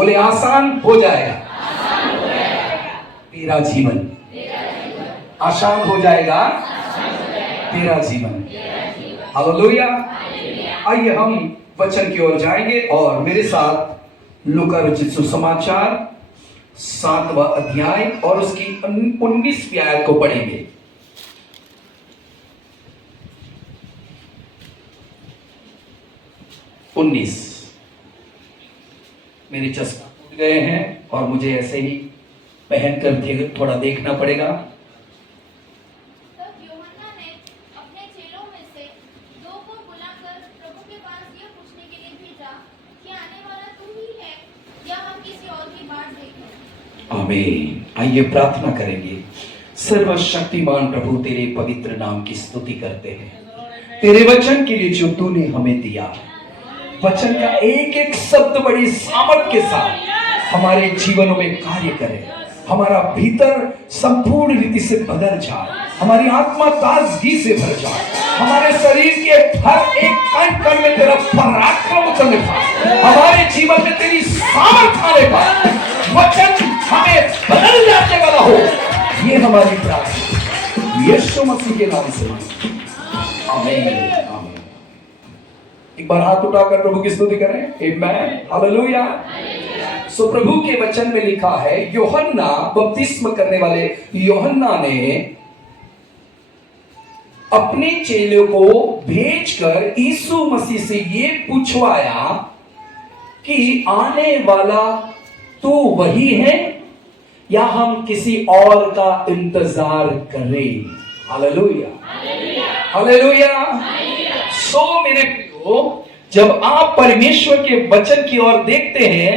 बोले आसान हो जाएगा तेरा जीवन, आसान हो जाएगा तेरा जीवन। हालेलुया। आइए हम वचन की ओर जाएंगे और मेरे साथ लूका रचित सुसमाचार 7वां अध्याय और उसकी 19वीं आयत को पढ़ेंगे। मेरे चश्मा टूट गए हैं और मुझे ऐसे ही पहनकर थोड़ा देखना पड़ेगा। तब यूहन्ना ने अपने चेलों में से 2 को बुलाकर प्रभु के पास यह पूछने के लिए भेजा कि आने वाला तू ही है या हम किसी और की बाट देखें। आमीन। आइए प्रार्थना करेंगे। सर्वशक्तिमान प्रभु तेरे पवित्र नाम की स्तुति करते हैं, तेरे वचन के लिए जो तूने हमें दिया। वचन का एक एक शब्द बड़ी सामर्थ के साथ हमारे जीवनों में कार्य करे, हमारा भीतर संपूर्ण रीति से बदल जाए, हमारी आत्मा ताजगी से भर जाए, हमारे शरीर के हर एक कण कण में तेरा पराक्रम उतरने पाए, हमारे जीवन में तेरी सामर्थ आने पाए, वचन हमें बदल जाने वाला हो। ये हमारी प्रार्थना यीशु मसीह के नाम से। आमीन। एक बार हाथ उठाकर प्रभु की स्तुति करें। आमीन। हालेलुया। सो प्रभु के वचन में लिखा है, यूहन्ना बपतिस्मा करने वाले यूहन्ना ने अपने चेलों को भेजकर यीशु मसीह से ये पूछवाया कि आने वाला तू वही है या हम किसी और का इंतजार करें। Hallelujah, hallelujah. सो मेरे प्रियो, जब आप परमेश्वर के वचन की ओर देखते हैं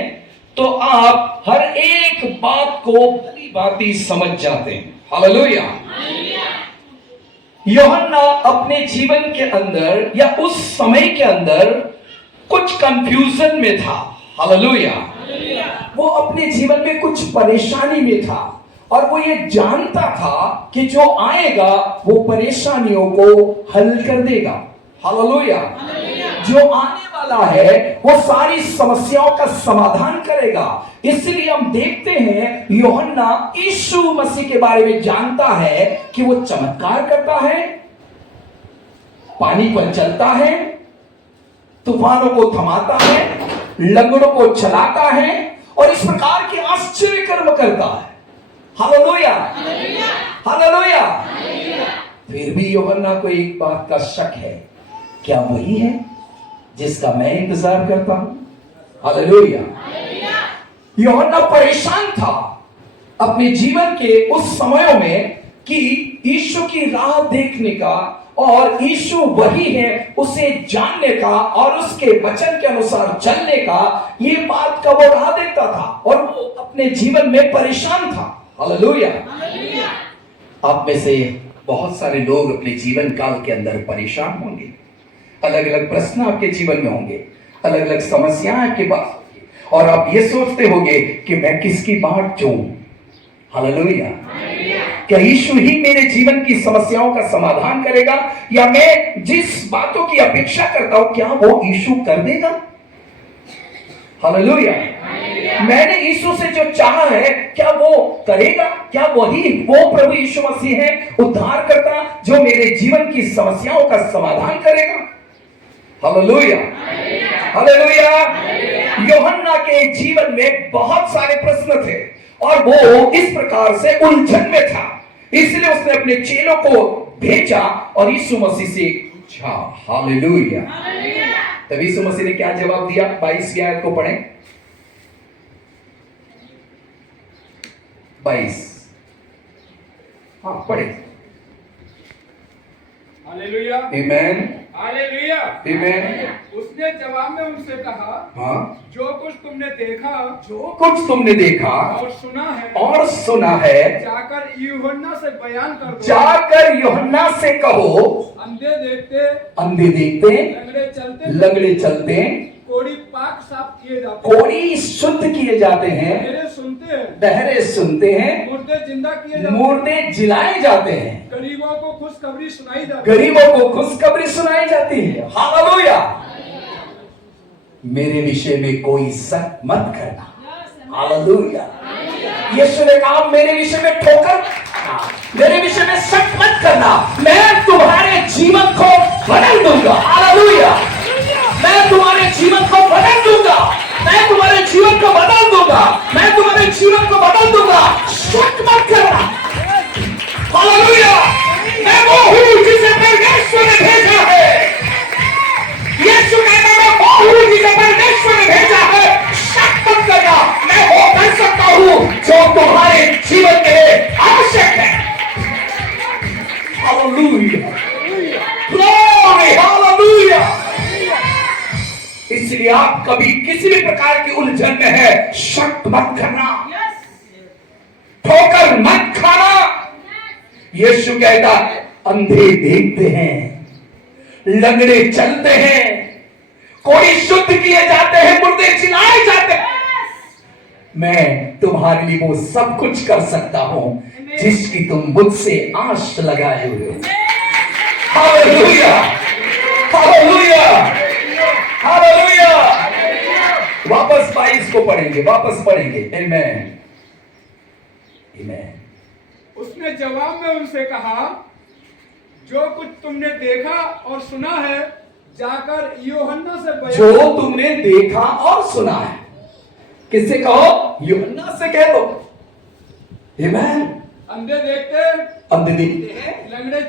तो आप हर एक बात को भली भांति समझ जाते हैं। हालेलुया। यूहन्ना अपने जीवन के अंदर या उस समय के अंदर कुछ कंफ्यूजन में था। हालेलुया। वो अपने जीवन में कुछ परेशानी में था और वो ये जानता था कि जो आएगा वो परेशानियों को हल कर देगा। हालेलुया। जो आने वाला है वो सारी समस्याओं का समाधान करेगा। इसलिए हम देखते हैं यूहन्ना यीशु मसीह के बारे में जानता है कि वो चमत्कार करता है, पानी पर चलता है, तूफानों को थमाता है, लंगड़ों को चलाता है और इस प्रकार के आश्चर्य कर्म करता है। Hallelujah, hallelujah. फिर भी यूहन्ना को एक बात का शक है, क्या वही है जिसका मैं इंतजार करता हूं? हालेलुया। यूहन्ना परेशान था अपने जीवन के उस समयों में कि यीशु की राह देखने का और यीशु वही है उसे जानने का और उसके वचन के अनुसार चलने का, ये बात का वो राह देखता था और वो अपने जीवन में परेशान था। हालेलुया। आप में से बहुत सारे लोग अपने जीवन काल के अंदर परेशान होंगे। अलग अलग प्रश्न आपके जीवन में होंगे, अलग अलग समस्याएं आपके पास होंगी और आप ये सोचते होंगे कि मैं किसकी बाट चूमूं। हालेलुया। क्या यीशु ही मेरे जीवन की समस्याओं का समाधान करेगा या मैं जिस बातों की अपेक्षा करता हूं क्या वो यीशु कर देगा? हालेलुया। मैंने यीशु से जो चाहा है क्या वो करेगा? क्या वही वो प्रभु यीशु मसीह है उद्धार करता जो मेरे जीवन की समस्याओं का समाधान करेगा? Hallelujah, hallelujah. यूहन्ना के जीवन में बहुत सारे प्रश्न थे और वो इस प्रकार से उलझन में था, इसलिए उसने अपने चेलों को भेजा और यीशु मसीह से पूछा। हालेलुया। तब यीशु मसीह ने क्या जवाब दिया? 22वीं आयत को पढ़ें। 22। हाँ पढ़े। हालेलुया, आमेन, हालेलुया, आमेन। उसने जवाब में उनसे कहा, हाँ, जो कुछ तुमने देखा और सुना है जाकर यूहन्ना से बयान कर दो। जाकर यूहन्ना से कहो, अंधे देखते, लंगड़े चलते, कोढ़ी पाक साफ किए जाते, कोढ़ी शुद्ध किए जाते हैं, बहरे सुनते हैं, मुर्दे जिलाए जाते हैं, गरीबों को खुशखबरी सुनाई जाती है। हालेलुया। मेरे विषय में कोई शक मत करना। हालेलुया। यीशु ने कहा मेरे विषय में ठोकर खाना, मेरे विषय में शक मत करना, मैं तुम्हारे जीवन को बदल दूंगा। हालेलुया। मैं तुम्हारे जीवन को बदल दूंगा, मैं तुम्हारे जीवन को बदल दूंगा, मैं तुम्हारे जीवन को बदल दूंगा, शक मत करना। हालेलुया। मैं वो हूं जिसे परमेश्वर ने भेजा है। यीशु कहता है मैं वो हूं जिसे परमेश्वर ने भेजा है, शक मत करना, मैं वो कर सकता हूं जो तुम्हारे जीवन के लिए आवश्यक है। हालेलुया। Glory, hallelujah. इसलिए आप कभी किसी भी प्रकार की उलझन में है, शक मत करना, ठोकर मत खाना। यीशु कहता अंधे देखते हैं, लंगड़े चलते हैं, कोई शुद्ध किए जाते हैं, मुर्दे जिलाए जाते हैं। मैं तुम्हारे लिए वो सब कुछ कर सकता हूं जिसकी तुम मुझसे आश लगाए हुए हो। Hallelujah, hallelujah, hallelujah. वापस 22 को पढ़ेंगे, वापस पढ़ेंगे। आमेन, आमेन। उसने जवाब में उनसे कहा, जो कुछ तुमने देखा और सुना है जाकर यूहन्ना से बयान। जो तुमने देखा और सुना है, किससे कहो? यूहन्ना से कह दो। आमेन। अंधे देखते, अंधे देखते हैं, लंगड़े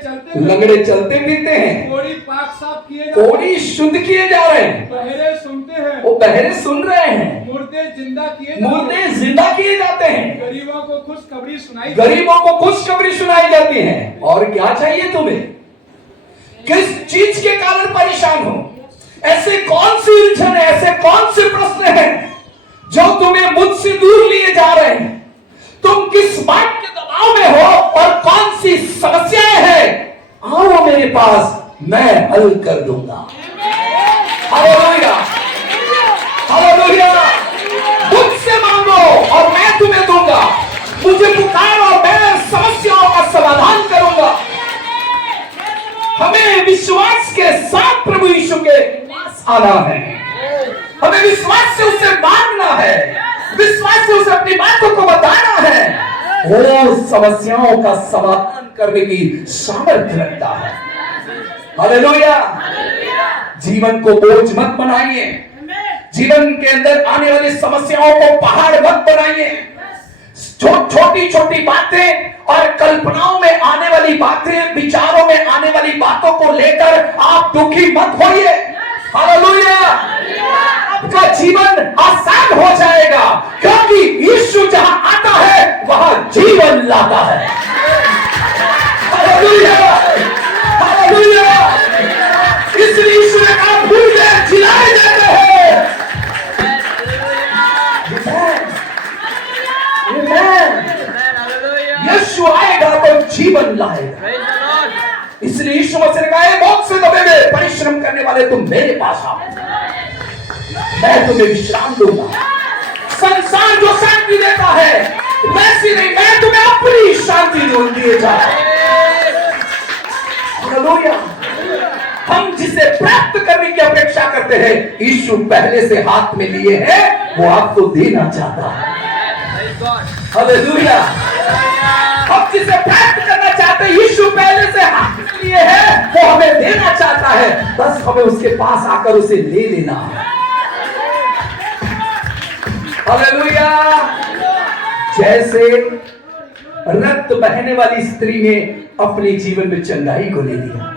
चलते फिरते हैं, कोढ़ी पाक साफ किए जाते हैं, कोढ़ी शुद्ध किए जा रहे हैं, बहरे सुनते हैं, वो बहरे सुन रहे हैं, मुर्दे जिंदा किए जाते हैं, मुर्दे जिंदा किए जाते हैं, गरीबों को खुशखबरी सुनाई, गरीबों को खुशखबरी सुनाई जाती है। और क्या चाहिए तुम्हें? किस चीज के कारण परेशान हो? ऐसे कौन सी उलझन है, ऐसे कौन से प्रश्न हैं जो तुम्हें मुझसे दूर लिए जा रहे हैं? तुम किस बात के दबाव में हो और कौन सी समस्याएं हैं? आओ मेरे पास, मैं हल कर दूंगा। Hallelujah, hallelujah. मुझसे मांगो और मैं तुम्हें दूंगा, मुझे पुकारो और मैं समस्याओं का समाधान करूंगा। हमें विश्वास के साथ प्रभु यीशु के पास आना है, हमें विश्वास से उसे मांगना है, विश्वास से उसे अपनी बातों को बताना है। वो समस्याओं का समाधान करने की सामर्थ्य रखता है। हालेलुया। जीवन को बोझ मत बनाइए, जीवन के अंदर आने वाली समस्याओं को पहाड़ मत बनाइए। छोटी छोटी बातें और कल्पनाओं में आने वाली बातें, विचारों में आने वाली बातों को लेकर आप दुखी मत होइए। हालेलुया। आपका जीवन आसान हो जाएगा, क्योंकि यीशु जहां आता है वहां जीवन लाता है। Hallelujah, hallelujah. इसलिए यीशु ने कहा मुर्दे जिलाए जाते हैं। यीशु आएगा तो जीवन लाएगा। इसलिए यीशु मसीह ने कहा मौत से दबे हुए परिश्रम करने वाले तुम मेरे पास आओ, मैं तुम्हें विश्राम दूंगा। संसार जो शांति देता है वैसी नहीं, मैं तुम्हें अपनी शांति दिए जा रहा हूं। हम जिसे प्राप्त करने की अपेक्षा करते हैं, यीशु पहले से हाथ में लिए हैं, वो आपको देना चाहता है। हालेलुया। हम जिसे प्राप्त करना चाहते हैं, यीशु पहले से हाथ में लिए हैं, वो हमें देना चाहता है, बस हमें उसके पास आकर उसे ले लेना है। हालेलुया। जैसे रक्त बहने वाली स्त्री ने अपने जीवन में चंगाई को ले लिया,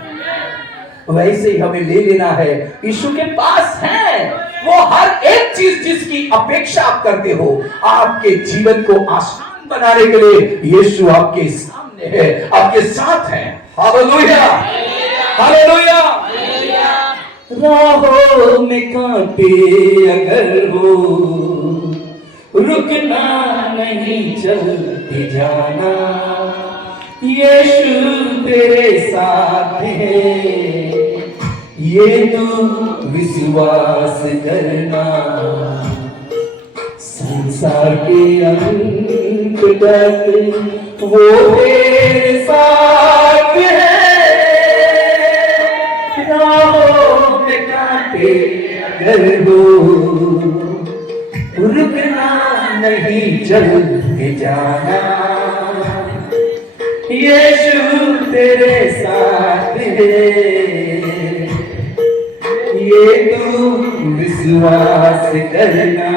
वैसे ही हमें ले लेना है। यीशु के पास है वो हर एक चीज जिसकी अपेक्षा आप करते हो। आपके जीवन को आसान बनाने के लिए यीशु आपके सामने है, आपके साथ है। Hallelujah, hallelujah. राहों में कांटे अगर हो, रुकना नहीं, चलते जाना, यीशु तेरे साथ है, ये तू विश्वास करना। संसार के अंत तक वो तेरे साथ है, राहों में कांटे अगर हो, रुकना नहीं चल जाना, यीशु तेरे साथ है, ये तू विश्वास करना।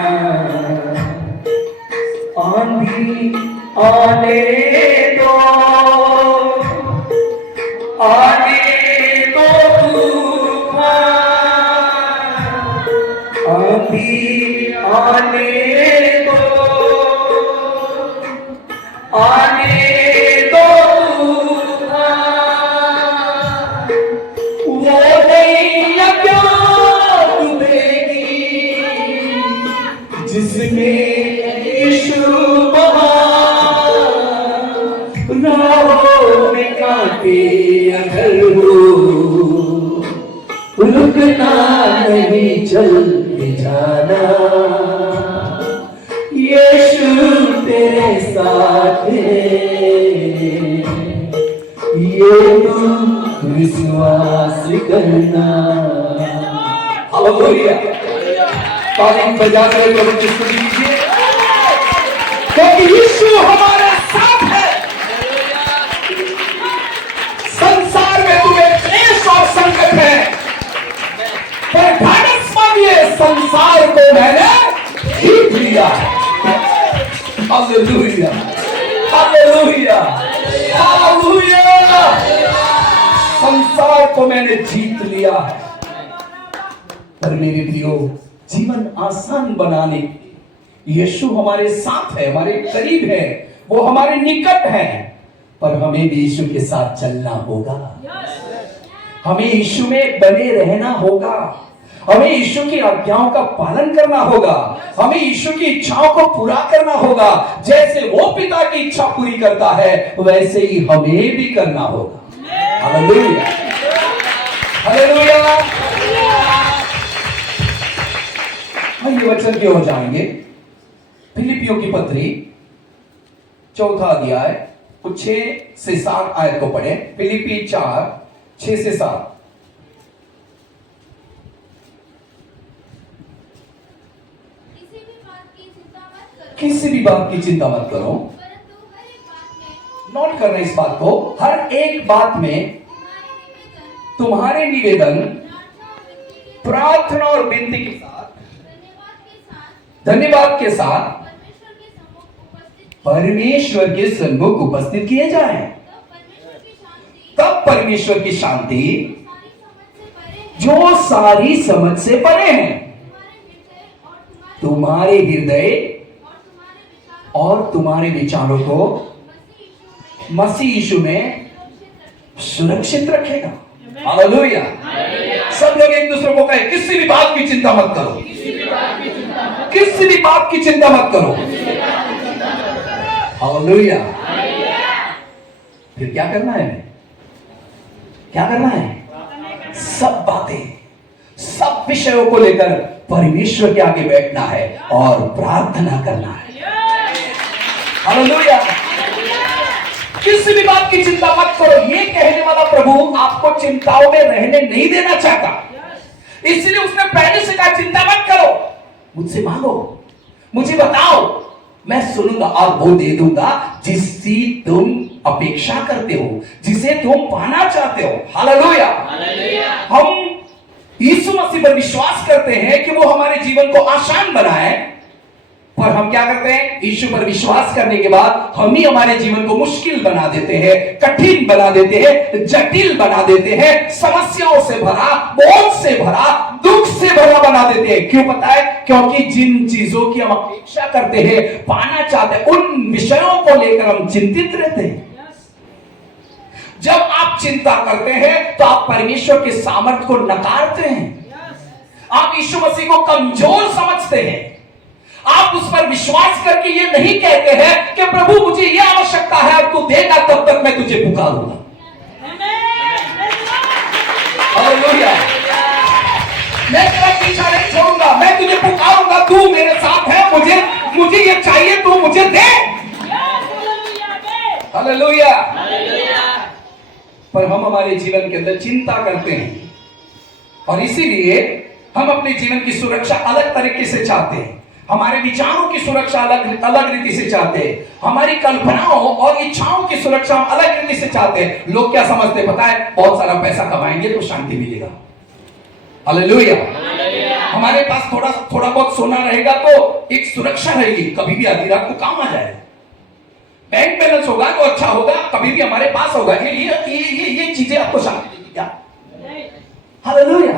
आंधी आने दो, आने दो तूफान, आंधी आने दो, आने दो तूफान, वो नैया क्या डूबेगी जिसमें यीशु राहों में कांटे अगर हो, रुकना नहीं चल जाना, यीशु तेरे साथ है, ये तू विश्वास करना। हालेलुया। ताली बजा कर प्रभु की स्तुति कीजिए, क्योंकि यीशु हमारे साथ है। संसार में तुम्हें क्लेश और संकट है, पर ढाढ़स मानिए, संसार को मैंने जीत लिया है। Hallelujah, hallelujah, hallelujah. संसार को मैंने जीत लिया है। पर मेरे प्रियो, जीवन आसान बनाने यीशु हमारे साथ है, हमारे करीब है, वो हमारे निकट है, पर हमें भी यीशु के साथ चलना होगा। हमें यीशु में बने रहना होगा, हमें यीशु की आज्ञाओं का पालन करना होगा, हमें यीशु की इच्छाओं को पूरा करना होगा। जैसे वो पिता की इच्छा पूरी करता है, वैसे ही हमें भी करना होगा। Hallelujah, hallelujah. ये वचन की ओर जाएंगे। फिलिपियों की पत्री 4 अध्याय कुछ 6 से 7 आयत को पढ़े। फिलिपी 4 6 से 7। किसी भी बात की चिंता मत करो, नोट करना इस बात को, हर एक बात में तुम्हारे निवेदन, प्रार्थना और विनती के साथ, धन्यवाद के साथ परमेश्वर के सन्मुख उपस्थित किए जाएं। तब परमेश्वर की शांति जो सारी समझ से परे है, तुम्हारे हृदय और तुम्हारे विचारों को मसीह यीशु में सुरक्षित रखेगा। हालेलुया। सब लोग एक दूसरे को कहे, किसी भी बात की चिंता मत करो, किसी भी बात की चिंता मत करो। हालेलुया। फिर क्या करना है? क्या करना है? सब बातें, सब विषयों को लेकर परमेश्वर के आगे बैठना है और प्रार्थना करना है। हालेलुया। किसी भी बात की चिंता मत करो। ये कहने वाला प्रभु आपको चिंताओं में रहने नहीं देना चाहता, इसलिए उसने पहले से कहा चिंता मत करो, मुझसे मांगो, मुझे बताओ, मैं सुनूंगा और वो दे दूंगा जिसकी तुम अपेक्षा करते हो, जिसे तुम पाना चाहते हो। हालेलुया। हम यीशु मसीह पर विश्वास करते हैं कि वो हमारे जीवन को आसान बनाए, पर हम क्या करते हैं? यीशु पर विश्वास करने के बाद हम ही हमारे जीवन को मुश्किल बना देते हैं, कठिन बना देते हैं, जटिल बना देते हैं, समस्याओं से भरा, बोझ से भरा, दुख से भरा बना देते हैं। क्यों पता है? क्योंकि जिन चीजों की हम अपेक्षा करते हैं, पाना चाहते हैं, उन विषयों को लेकर हम चिंतित रहते हैं। जब आप चिंता करते हैं तो आप परमेश्वर के सामर्थ्य को नकारते हैं, आप यीशु मसीह को कमजोर समझते हैं। आप उस पर विश्वास करके ये नहीं कहते हैं कि प्रभु मुझे ये आवश्यकता है, अब तू देगा तब तक मैं तुझे पुकारूंगा। हालेलुया। मैं तेरा पीछा नहीं छोड़ूंगा, मैं तुझे पुकारूंगा, तू मेरे साथ है, मुझे ये चाहिए, तू मुझे दे। हालेलुया। पर हम हमारे जीवन के अंदर चिंता करते हैं और इसीलिए हम अपने जीवन की सुरक्षा अलग तरीके से चाहते हैं। हमारे विचारों की सुरक्षा अलग अलग रीति से चाहते हैं, हमारी कल्पनाओं और इच्छाओं की सुरक्षा हम अलग रीति से चाहते हैं। लोग क्या समझते हैं पता है? बहुत सारा पैसा कमाएंगे तो शांति मिलेगा। हालेलुया। हमारे पास थोड़ा बहुत सोना रहेगा तो एक सुरक्षा रहेगी, कभी भी आधी रात को काम आ जाए। बैंक बैलेंस होगा तो अच्छा होगा, कभी भी हमारे पास होगा। ये चीजें आपको शांति देगी क्या? हालेलुया।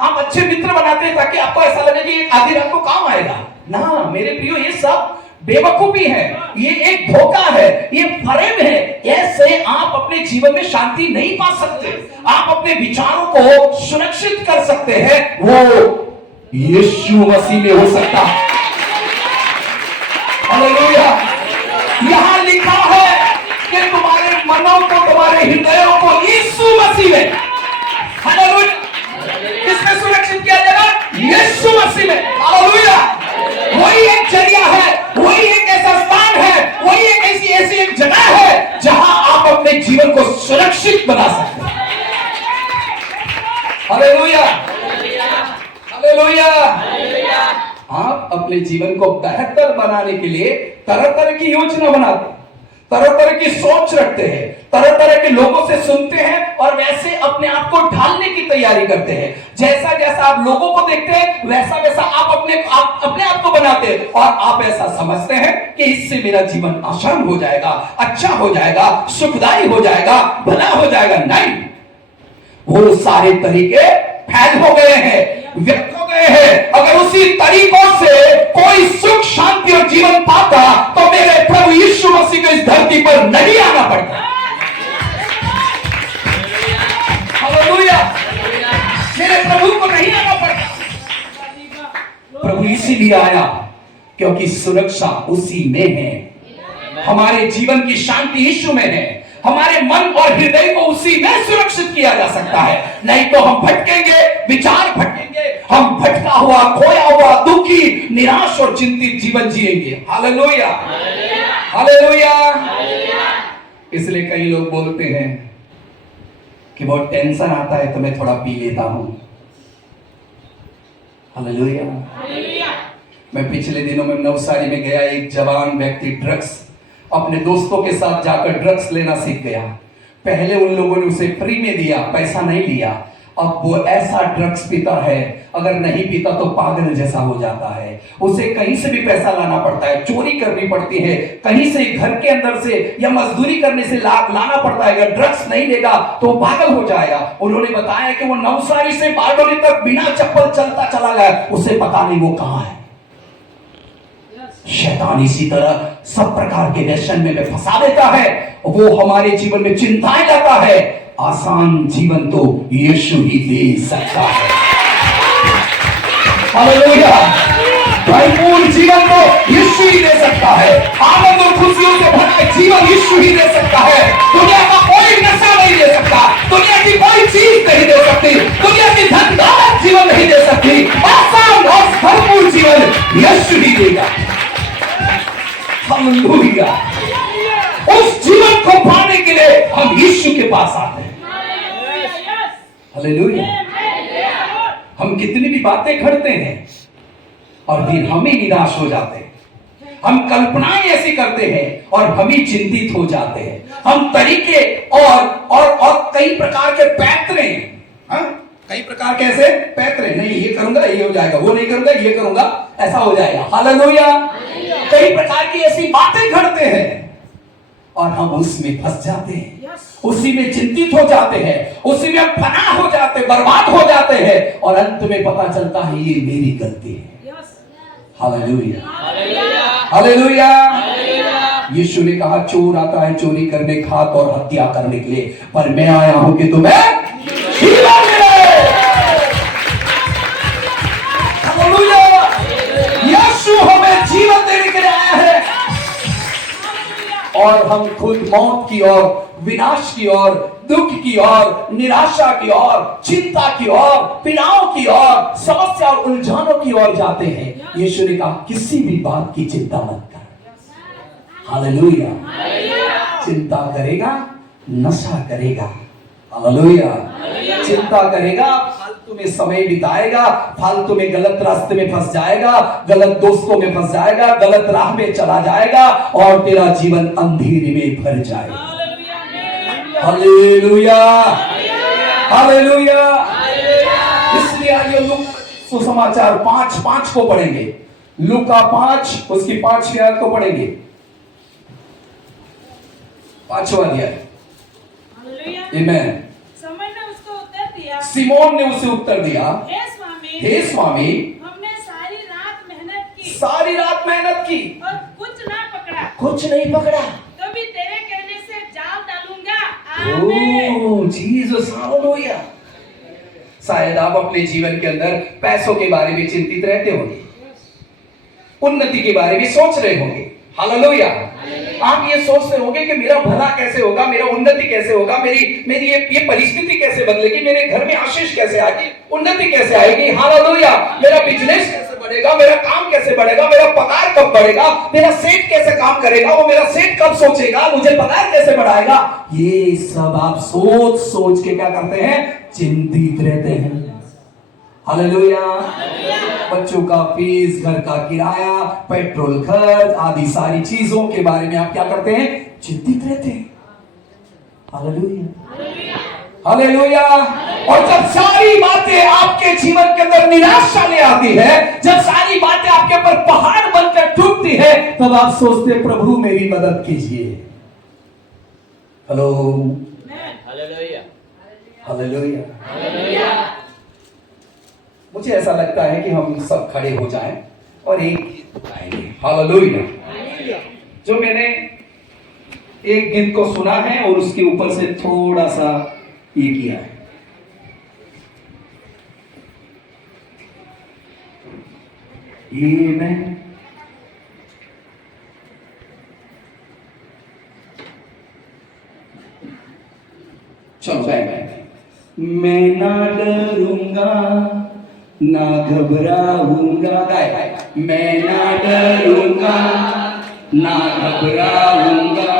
आप अच्छे मित्र बनाते हैं ताकि आपको ऐसा लगे कि आधी रात को काम आएगा ना। मेरे प्रियो, ये सब बेवकूफी है, ये एक धोखा है, ये फरेब है। ऐसे आप अपने जीवन में शांति नहीं पा सकते। आप अपने विचारों को सुरक्षित कर सकते हैं, वो यीशु मसीह में हो सकता है। हालेलुया। यहां लिखा है कि तुम्हारे मनों को, तुम्हारे हृदयों को यीशु मसीह में, हालेलुया, किसमें सुरक्षित किया जाएगा? यीशु मसीह में। हालेलुया। वही एक जरिया है, वही एक ऐसा स्थान है, वही एक ऐसी एक जगह है जहां आप अपने जीवन को सुरक्षित बना सकते हैं। हालेलुया। हालेलुया। आप अपने जीवन को बेहतर बनाने के लिए तरह तरह की योजना बनाते हैं, तरह तरह की सोच रखते हैं, तरह तरह के लोगों से सुनते हैं और वैसे अपने आप को ढालने की तैयारी करते हैं। जैसा जैसा आप लोगों को देखते हैं वैसा वैसा आप अपने आप को बनाते हैं और आप ऐसा समझते हैं कि इससे मेरा जीवन आसान हो जाएगा, अच्छा हो जाएगा, सुखदायी हो जाएगा, भला हो जाएगा। नहीं, वो सारे तरीके फैल हो गए हैं, व्यक्त हो गए हैं। अगर उसी तरीकों से कोई सुख, शांति और जीवन पाता तो मेरे प्रभु यीशु मसीह को इस धरती पर नहीं आना पड़ता। हालेलुया। मेरे प्रभु को नहीं आना पड़ता। प्रभु इसीलिए आया क्योंकि सुरक्षा उसी में है। हमारे जीवन की शांति यीशु में है। हमारे मन और हृदय को उसी में सुरक्षित किया जा सकता है। नहीं तो हम भटकेंगे, विचार भटकेंगे, हम भटका हुआ, खोया हुआ, दुखी, निराश और चिंतित जीवन जिएंगे। हालेलुया। हालेलुया। इसलिए कई लोग बोलते हैं कि बहुत टेंशन आता है तो मैं थोड़ा पी लेता हूं। हालेलुया। मैं पिछले दिनों में नवसारी में गया, एक जवान व्यक्ति ड्रग्स, अपने दोस्तों के साथ जाकर ड्रग्स लेना सीख गया। पहले उन लोगों ने उसे फ्री में दिया, पैसा नहीं लिया। अब वो ऐसा ड्रग्स पीता है, अगर नहीं पीता तो पागल जैसा हो जाता है। उसे कहीं से भी पैसा लाना पड़ता है, चोरी करनी पड़ती है, कहीं से घर के अंदर से या मजदूरी करने से लाना पड़ता है। अगर ड्रग्स नहीं लेगा तो पागल हो जाएगा। उन्होंने बताया कि वो नवसारी से बारडोली तक बिना चप्पल चलता चला गया, उसे पता नहीं वो कहां है। शैतान इसी तरह सब प्रकार के व्यसन में फंसा देता है। वो हमारे जीवन में चिंताएं लाता है। आसान जीवन तो यीशु ही दे सकता है। हालेलुया। भरपूर जीवन तो यीशु ही दे सकता है। आनंद और खुशियों से भरा जीवन यीशु ही दे सकता है। दुनिया का कोई नशा नहीं दे सकता, दुनिया की कोई चीज नहीं दे सकती, दुनिया की धन दौलत जीवन नहीं दे सकती। आसान और भरपूर जीवन यीशु ही देगा। हालेलुया। उस जीवन को पाने के लिए हम यीशु के पास आते हैं। हालेलुया। हम कितनी भी बातें करते हैं और फिर हम ही निराश हो जाते हैं। हम कल्पनाएं ऐसी करते हैं और हम ही चिंतित हो जाते हैं। हम तरीके और कई प्रकार के पैतरे, कई प्रकार के ऐसे पैतरे, नहीं ये करूंगा ये हो जाएगा, वो नहीं करूंगा ये करूंगा ऐसा हो जाएगा। हालेलुया। कई प्रकार की ऐसी बातें करते हैं और हम उसमें फंस जाते हैं, उसी में चिंतित हो जाते हैं, उसी में फना हो जाते, बर्बाद हो जाते हैं और अंत में पता चलता है ये मेरी गलती है। हालेलुया। हालेलुया। यीशु ने कहा चोर आता है चोरी करने, घात और हत्या करने के लिए, पर मैं आया हूं कि तुम्हें जीवन मिले। हालेलुया। यीशु हमें जीवन देने के लिए आया है और हम खुद मौत की ओर, विनाश की ओर, दुख की ओर, निराशा की ओर, चिंता की ओर, पीड़ाओं की ओर, समस्या और उलझनों की ओर जाते हैं। यीशु ने कहा किसी भी बात की चिंता मत कर। हालेलुया। चिंता करेगा नशा करेगा। हालेलुया। चिंता करेगा फालतू फालतू में समय बिताएगा, फालतू में गलत रास्ते में फंस जाएगा, गलत दोस्तों में फंस जाएगा, गलत राह में चला जाएगा और तेरा जीवन अंधेरे में भर जाएगा। Hallelujah, hallelujah. इसलिए आज लूका सुसमाचार 5:5 को पढ़ेंगे। लूका 5 उसकी 5वीं आयत को पढ़ेंगे। 5वां अध्याय। आमीन। सिमोन ने उसे उत्तर दिया, हे स्वामी, हमने सारी रात मेहनत की और कुछ नहीं पकड़ा। तो भी तेरे कहने से जाल डालूंगा। आमीन। ओह जीसस, हालेलुया। शायद आप अपने जीवन के अंदर पैसों के बारे में चिंतित रहते होंगे, उन्नति के बारे में सोच रहे होंगे। हालेलुया। आप ये सोचते होंगे कि मेरा भला कैसे होगा, मेरा उन्नति कैसे होगा, मेरी ये परिस्थिति कैसे बदलेगी, मेरे घर में आशीष कैसे आएगी, उन्नति कैसे आएगी। हालेलुया। मेरा बिजनेस कैसे बढ़ेगा, मेरा काम कैसे बढ़ेगा, मेरा पगार कब बढ़ेगा, मेरा सेठ कैसे काम करेगा, वो मेरा सेठ कब सोचेगा, मुझे पगार कैसे बढ़ाएगा। ये सब आप सोच के क्या करते हैं, चिंतित रहते हैं। हालेलुया। बच्चों का फीस, घर का किराया, पेट्रोल खर्च आदि सारी चीजों के बारे में आप क्या करते हैं, चिंतित रहते हैं। Hallelujah, hallelujah. और जब सारी बातें आपके जीवन के अंदर निराशा ले आती है, जब सारी बातें आपके ऊपर पहाड़ बनकर टूटती है, तब आप सोचते हैं प्रभु मेरी मदद कीजिए। Hello, hallelujah, hallelujah. मुझे ऐसा लगता है कि हम सब खड़े हो जाएं और एक गीत गाएंगे। हालेलुया। जो मैंने एक गीत को सुना है और उसके ऊपर से थोड़ा सा ये किया है। ये मैं चलो मैं ना डरूंगा ना घबराऊंगा, मैं ना डरूंगा ना घबराऊंगा,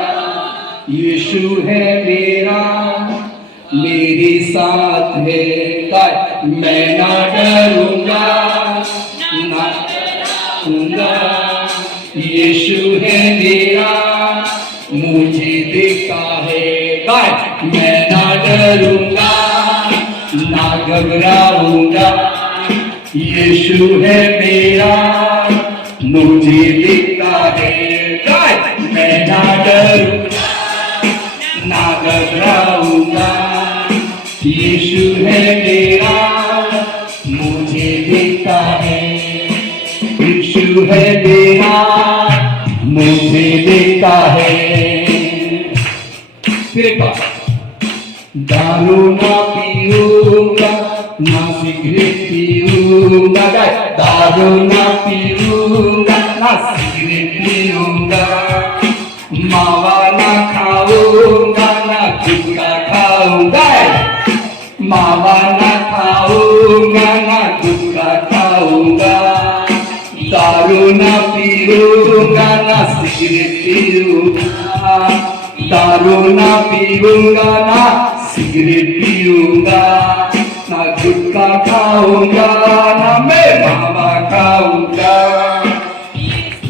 यीशु है मेरा मेरे साथ है। मैं ना डरूंगा ना घबराऊंगा, यीशु है मेरा मुझे देखता है। मैं ना डरूंगा ना घबराऊंगा, यीशु है मेरा मुझे देखता है। मैं ना डरूंगा ना घबराऊंगा, यीशु है मेरा मुझे देखता है। यीशु है मेरा मुझे देखता है। फिर एक बार, दारू ना पीऊंगा ना सिगरेट पीऊंगा, दारू ना पीऊंगा ना सिगरेट पीऊंगा, मावा ना खाऊंगा ना गुटखा खाऊंगा, मावा ना खाऊंगा ना गुटखा खाऊंगा, दारू ना पीऊंगा ना सिगरेट पीऊंगा, दारू ना पीऊंगा ना सिगरेट पीऊंगा, ना गुटखा खाऊंगा ना मैं मावा खाऊंगा।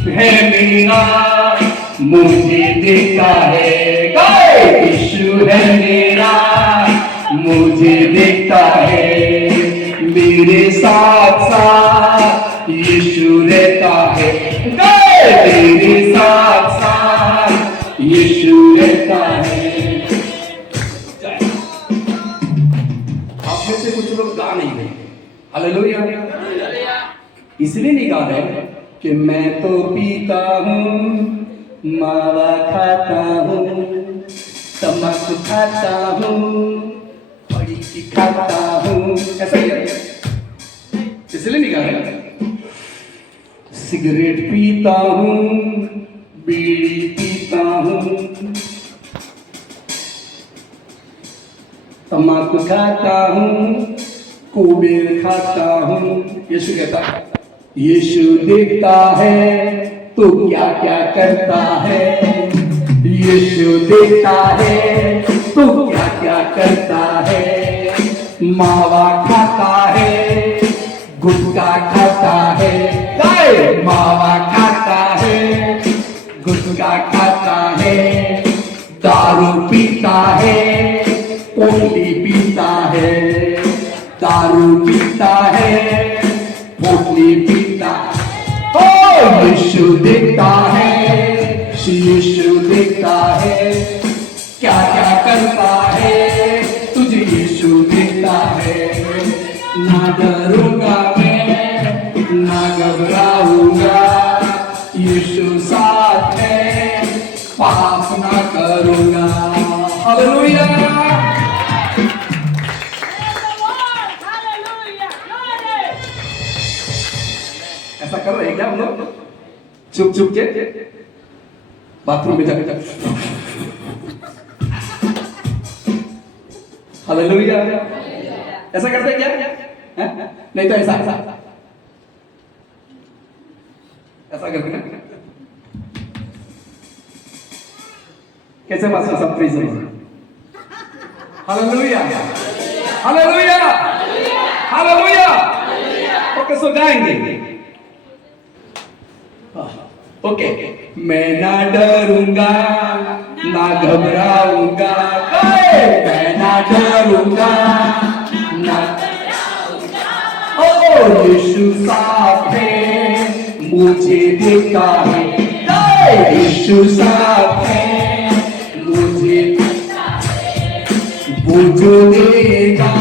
है मेरा मुझे देखता है, यीशु है मेरा मुझे देखता है। मेरे साथ साथ यीशु रहता है, मेरे साथ साथ यीशु रहता है। आप में से कुछ लोग गा नहीं रहे। हालेलुया। इसलिए नहीं गा रहे कि मैं तो पीता हूँ, मावा खाता हूँ, तम्बाकू खाता हूँ, पड़ी खाता हूँ, ऐसा ही है। इसलिए नहीं गा रहे। सिगरेट पीता हूँ, बीड़ी पीता हूँ, तम्बाकू खाता हूँ, कुबेर खाता हूँ। यीशु कहता है, यीशु देखता है तू क्या क्या करता है, यीशु देखता है तू क्या क्या करता है, मावा खाता है, गुटखा खाता है, गाय मावा खाता है, गुटखा खाता है, दारू पीता है, पोटली पीता है, दारू पीता है, पोटली पीता है। ओ यीशु देखता है, यीशु देखता है, क्या क्या करता है, तुझे यीशु देखता है। ना डरूंगा मैं, ना घबराऊंगा, यीशु साथ है, पाप ना करूंगा। हालेलुया। ऐसा कर रहे हैं क्या हम लोग? चुप चुप के बाथरूम में जाके हालेलुया। ऐसा करते हैं क्या? नहीं तो ऐसा ऐसा ऐसा करके ना, कैसे बात सब praise hallelujah hallelujah hallelujah. Okay so गाएंगे। ओके मैं ना डरूंगा ना घबराऊंगा, मैं ना डरूंगा ना, ओ यीशु साथ है, मुझे देखता है, यीशु साथ है, मुझे वो जो देगा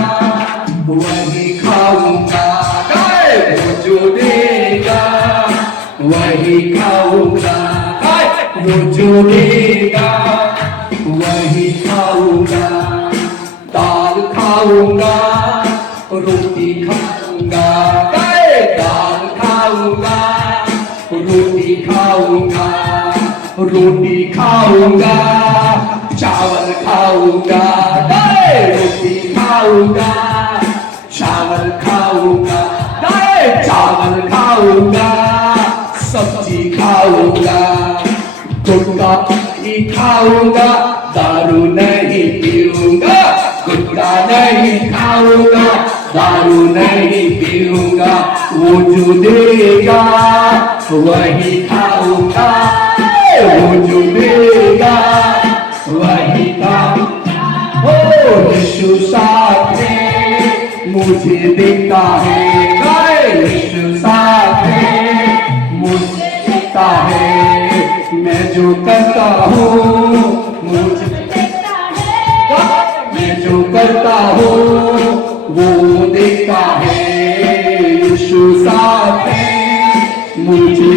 वही खाऊंगा, वो जो देगा वही खाऊंगा, वो जो देगा वही खाऊंगा। दाल खाऊंगा, रोटी खाऊंगा, दाल खाऊंगा, रोटी खाऊंगा, रोटी खाऊंगा, चावल खाऊंगा, रोटी खाऊंगा, चावल खाऊंगा, चावल खाऊंगा, सब्जी खाऊंगा, गुटखा नहीं खाऊंगा, दारू नहीं पीऊंगा, गुटखा नहीं खाऊंगा, दारू नहीं पीऊंगा, वो जो देगा वही खाऊंगा, वो जो देगा वही खाऊंगा। ओ यीशु साथ है, मुझे देखता है, यीशु साथ है, मुझे देखता है, मैं जो करता हूँ मुझे देखता है, मैं जो करता हूँ वो देखता है, यीशु साथ है, मुझे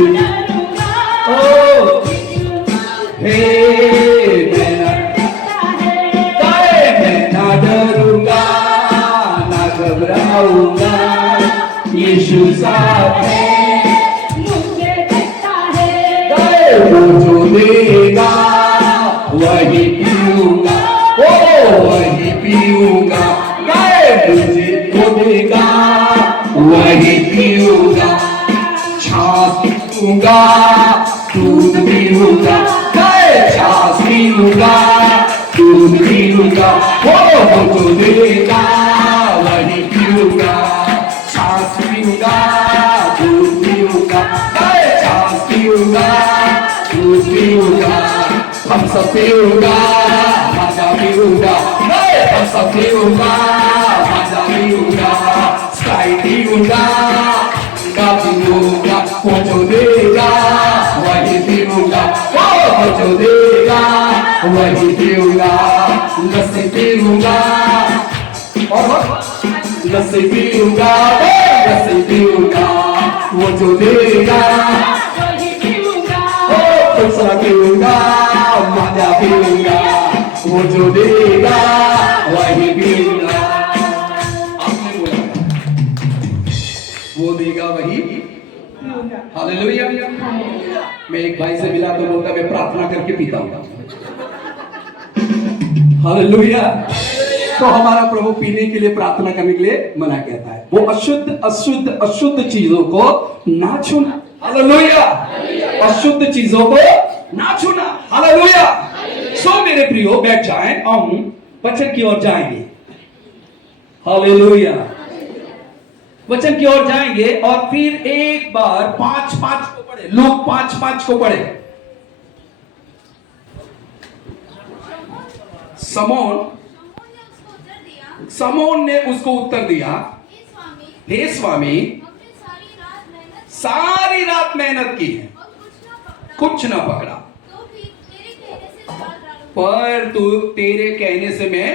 ओ हे मैं ना डरूंगा ना घबराऊंगा, यीशु साथ है, वो जो देगा वही पीऊंगा, ओ वही पीऊंगा, मुझे जो देगा वही पीऊंगा, छाछ पीऊंगा, दूध पीऊंगा, छाछ पीऊंगा, दूध पीऊंगा, वो जो देगा वही पीऊंगा, छाछ पीऊंगा, दूध पीऊंगा, छाछ पीऊंगा, दूध पीऊंगा, हम सब पीऊंगा, मजा पीऊंगा, हम सब पीऊंगा, मजा पीऊंगा, स्प्राइट पीऊंगा, का पीऊंगा, वो जो देगा वही पीऊंगा, वो जो देगा वही पीऊंगा, लस्सी पीऊंगा, और लस्सी पीऊंगा, लस्सी पीऊंगा, वो जो देगा दूसरा पीऊंगा, मजा पीऊंगा, वो जो देगा वही पीऊंगा। आपने बोला वो देगा वही हालेलुया। मैं एक भाई से मिला तो बोलता मैं प्रार्थना करके पीता हूं। हालेलुया। तो हमारा प्रभु पीने के लिए प्रार्थना करने के लिए मना कहता है, वो अशुद्ध अशुद्ध अशुद्ध चीजों को ना छूना। हालेलुया। अशुद्ध चीजों को ना छूना। हालेलुया। सो मेरे प्रियो बैठ जाएं, हम वचन की ओर जाएंगे। हालेलुया। वचन की ओर जाएंगे और फिर एक बार 5:5 को पढ़े, लोग 5:5 को पढ़े। समोन ने उसको उत्तर दिया, हे स्वामी, सारी रात मेहनत की है, कुछ ना पकड़ा, पर तू तेरे कहने से मैं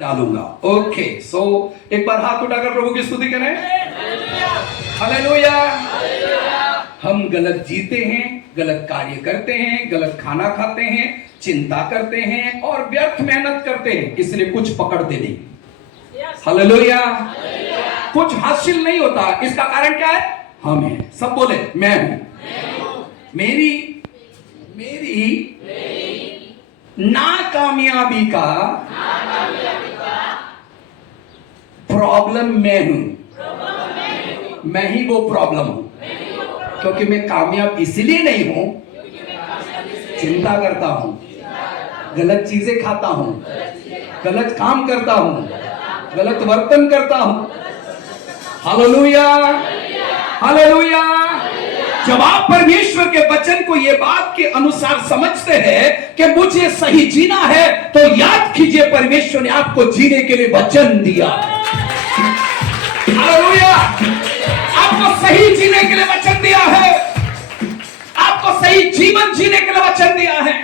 डालूंगा। ओके, सो एक बार हाथ उठाकर प्रभु की स्तुति करें। हालेलुया। हम गलत जीते हैं, गलत कार्य करते हैं, गलत खाना खाते हैं, चिंता करते हैं और व्यर्थ मेहनत करते हैं, इसलिए कुछ पकड़ते नहीं। हालेलुया। कुछ हासिल नहीं होता, इसका कारण क्या है? हम हैं। सब बोले मैं हूं। मेरी नाकामयाबी का प्रॉब्लम मैं हूं। मैं ही वो प्रॉब्लम हूं, क्योंकि मैं कामयाब इसलिए नहीं हूं, चिंता करता हूं, गलत चीजें खाता हूं, गलत काम करता हूं, गलत वर्तन करता हूं। Hallelujah, hallelujah. जब आप परमेश्वर के वचन को ये बात के अनुसार समझते हैं कि मुझे सही जीना है, तो याद कीजिए परमेश्वर ने आपको जीने के लिए वचन दिया। हालेलुया। आपको सही जीने के लिए वचन दिया है, आपको सही जीवन जीने के लिए वचन दिया है।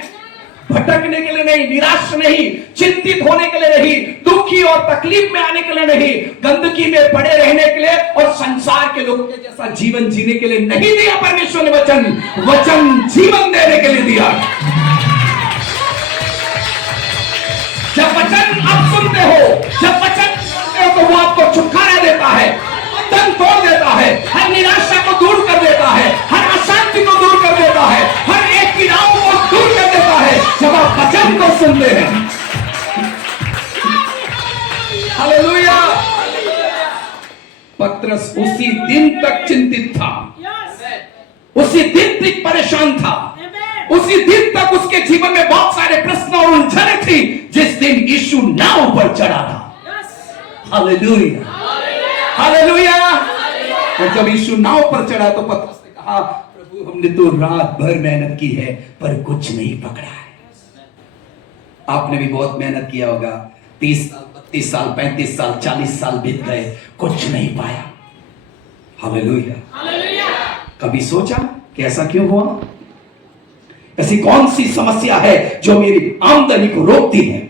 भटकने के लिए नहीं, निराश नहीं, चिंतित होने के लिए नहीं, दुखी और तकलीफ में आने के लिए नहीं, गंदगी में पड़े रहने के लिए और संसार के लोगों के जैसा जीवन जीने के लिए नहीं दिया परमेश्वर ने वचन जीवन देने के लिए दिया। जब वचन आप सुनते हो, जब वचन सुनते हो, तो वो आपको छुटकारा देता है, बंधन तोड़ देता है, हर निराशा को दूर कर देता है, हर अशांति को दूर कर देता है, हर एक पीड़ाओं को दूर कर देता है जब आप वचन को सुनते हैं। हालेलुया। पत्रस उसी दिन तक चिंतित था, उसी दिन तक परेशान था, उसी दिन तक उसके जीवन में बहुत सारे प्रश्न और उलझने थी, जिस दिन यीशु नाव पर चढ़ा था। Hallelujah, hallelujah. और जब यीशु नाव पर चढ़ा तो पतरस ने कहा, प्रभु हमने तो रात भर मेहनत की है, पर कुछ नहीं पकड़ा है। आपने भी बहुत मेहनत किया होगा, 30 साल, 32 साल, 35 साल, 40 साल बीत गए, कुछ नहीं पाया। हालेलुया। कभी सोचा कि ऐसा क्यों हुआ? ऐसी कौन सी समस्या है जो मेरी आमदनी को रोकती है?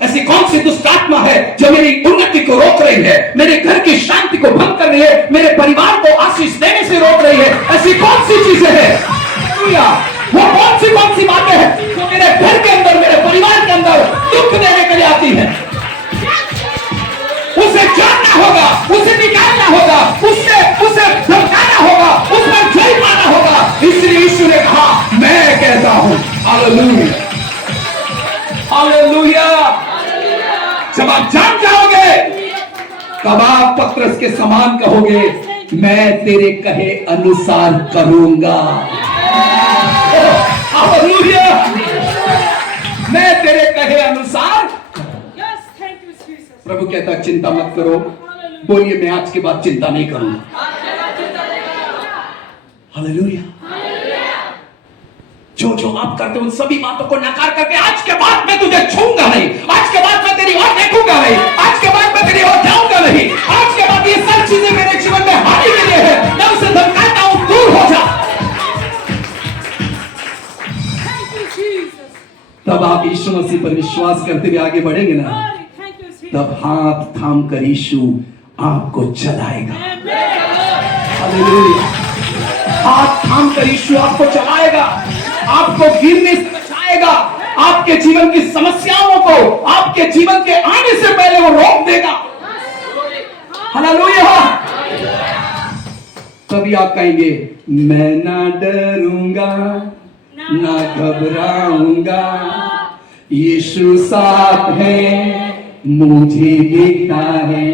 ऐसी कौन सी दुष्ट आत्मा है जो मेरी उन्नति को रोक रही है, मेरे घर की शांति को भंग कर रही है, मेरे परिवार को आशीष देने से रोक रही है? ऐसी कौन सी चीजें हैं? वो कौन सी बातें हैं जो मेरे घर के अंदर, मेरे परिवार के अंदर दुख देने के लिए आती है? उसे जानना होगा, उसे निकालना होगा, उसे धमकाना होगा, उस पर जय पाना होगा। इसलिए यीशु ने कहा, मैं कहता हूं। Hallelujah, hallelujah. जब आप जान जाओगे, तब आप पत्रस के समान कहोगे, मैं तेरे कहे अनुसार करूंगा। हालेलुया। मैं तेरे कहे अनुसार। प्रभु कहता, चिंता मत करो। बोलिए, मैं आज के बाद चिंता नहीं करूंगा। हालेलुया। जो आप करते हो उन सभी बातों को नकार करके, आज के बाद मैं तुझे छूंगा नहीं, आज के बाद मैं तेरी ओर देखूंगा नहीं, आज के बाद मैं तेरी ओर जाऊंगा नहीं, आज के बाद ये सब चीजें मेरे जीवन में हानि के लिए है, मैं उसे धमकाता हूं, दूर हो जा। तब आप यीशु मसीह पर विश्वास करते हुए आगे बढ़ेंगे ना, तब हाथ थाम कर यीशु आपको चलाएगा। हालेलुया। हाथ थाम कर यीशु आपको चलाएगा, आपको गिरने से बचाएगा, आपके जीवन की समस्याओं को आपके जीवन के आने से पहले वो रोक देगा। हालेलुया। तभी आप कहेंगे, मैं ना डरूंगा, ना घबराऊंगा, यीशु साथ है, मुझे देखता है,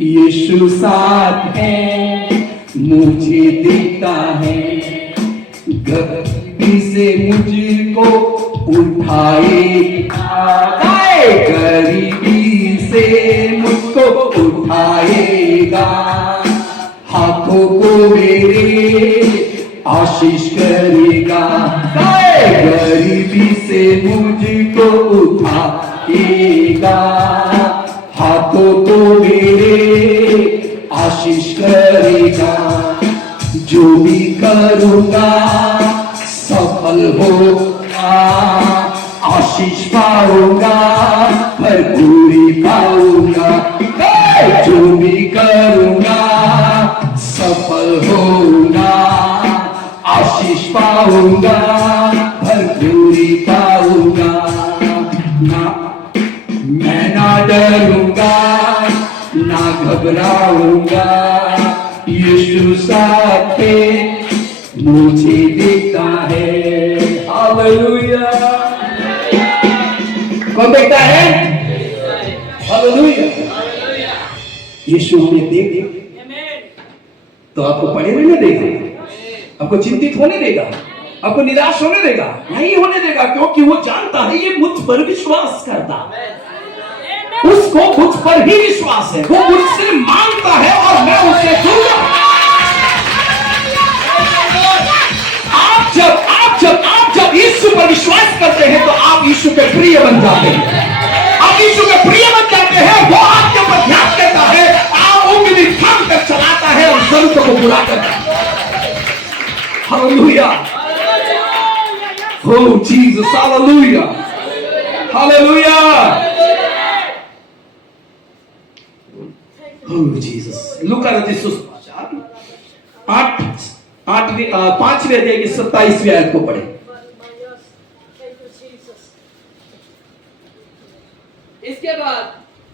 यीशु साथ है, मुझे देखता है, गरीबी से मुझको उठाएगा, गरीबी से मुझको उठाएगा, हाथों को मेरे आशीष करेगा, गरीबी से मुझको उठाएगा, हाथों को मेरे आशीष करेगा, जो भी करूंगा सफल होगा, आशीष पाऊंगा, भरपूरी पाऊंगा, जो भी करूंगा सफल होगा, आशीष पाऊंगा, भरपूरी पाऊंगा, ना मैं ना डरूंगा, ना घबराऊंगा, यीशु साथ है, मुझे देखता है। हालेलुया। कौन देखता है? हालेलुया। यीशु हमें देख तो आपको पड़े रहने देगा, आपको चिंतित होने देगा, आपको निराश होने देगा? नहीं होने देगा, क्योंकि वो जानता है ये मुझ पर विश्वास करता, उसको मुझ पर ही विश्वास है, वो मुझसे मांगता है और मैं उससे दूंगा। आप जब यीशु पर विश्वास करते हैं तो आप यीशु के प्रिय बन जाते हैं। आप यीशु के प्रिय बन जाते हैं, वो आपके ऊपर ध्यान देता है, आप उंगली थाम कर चलाता है और जरूरतों को पूरा करता है। Hallelujah. Oh Jesus, hallelujah. Hallelujah. Oh Jesus. लूका रचित सुसमाचार 5वें अध्याय की 27वीं आयत को पढ़े। इसके बाद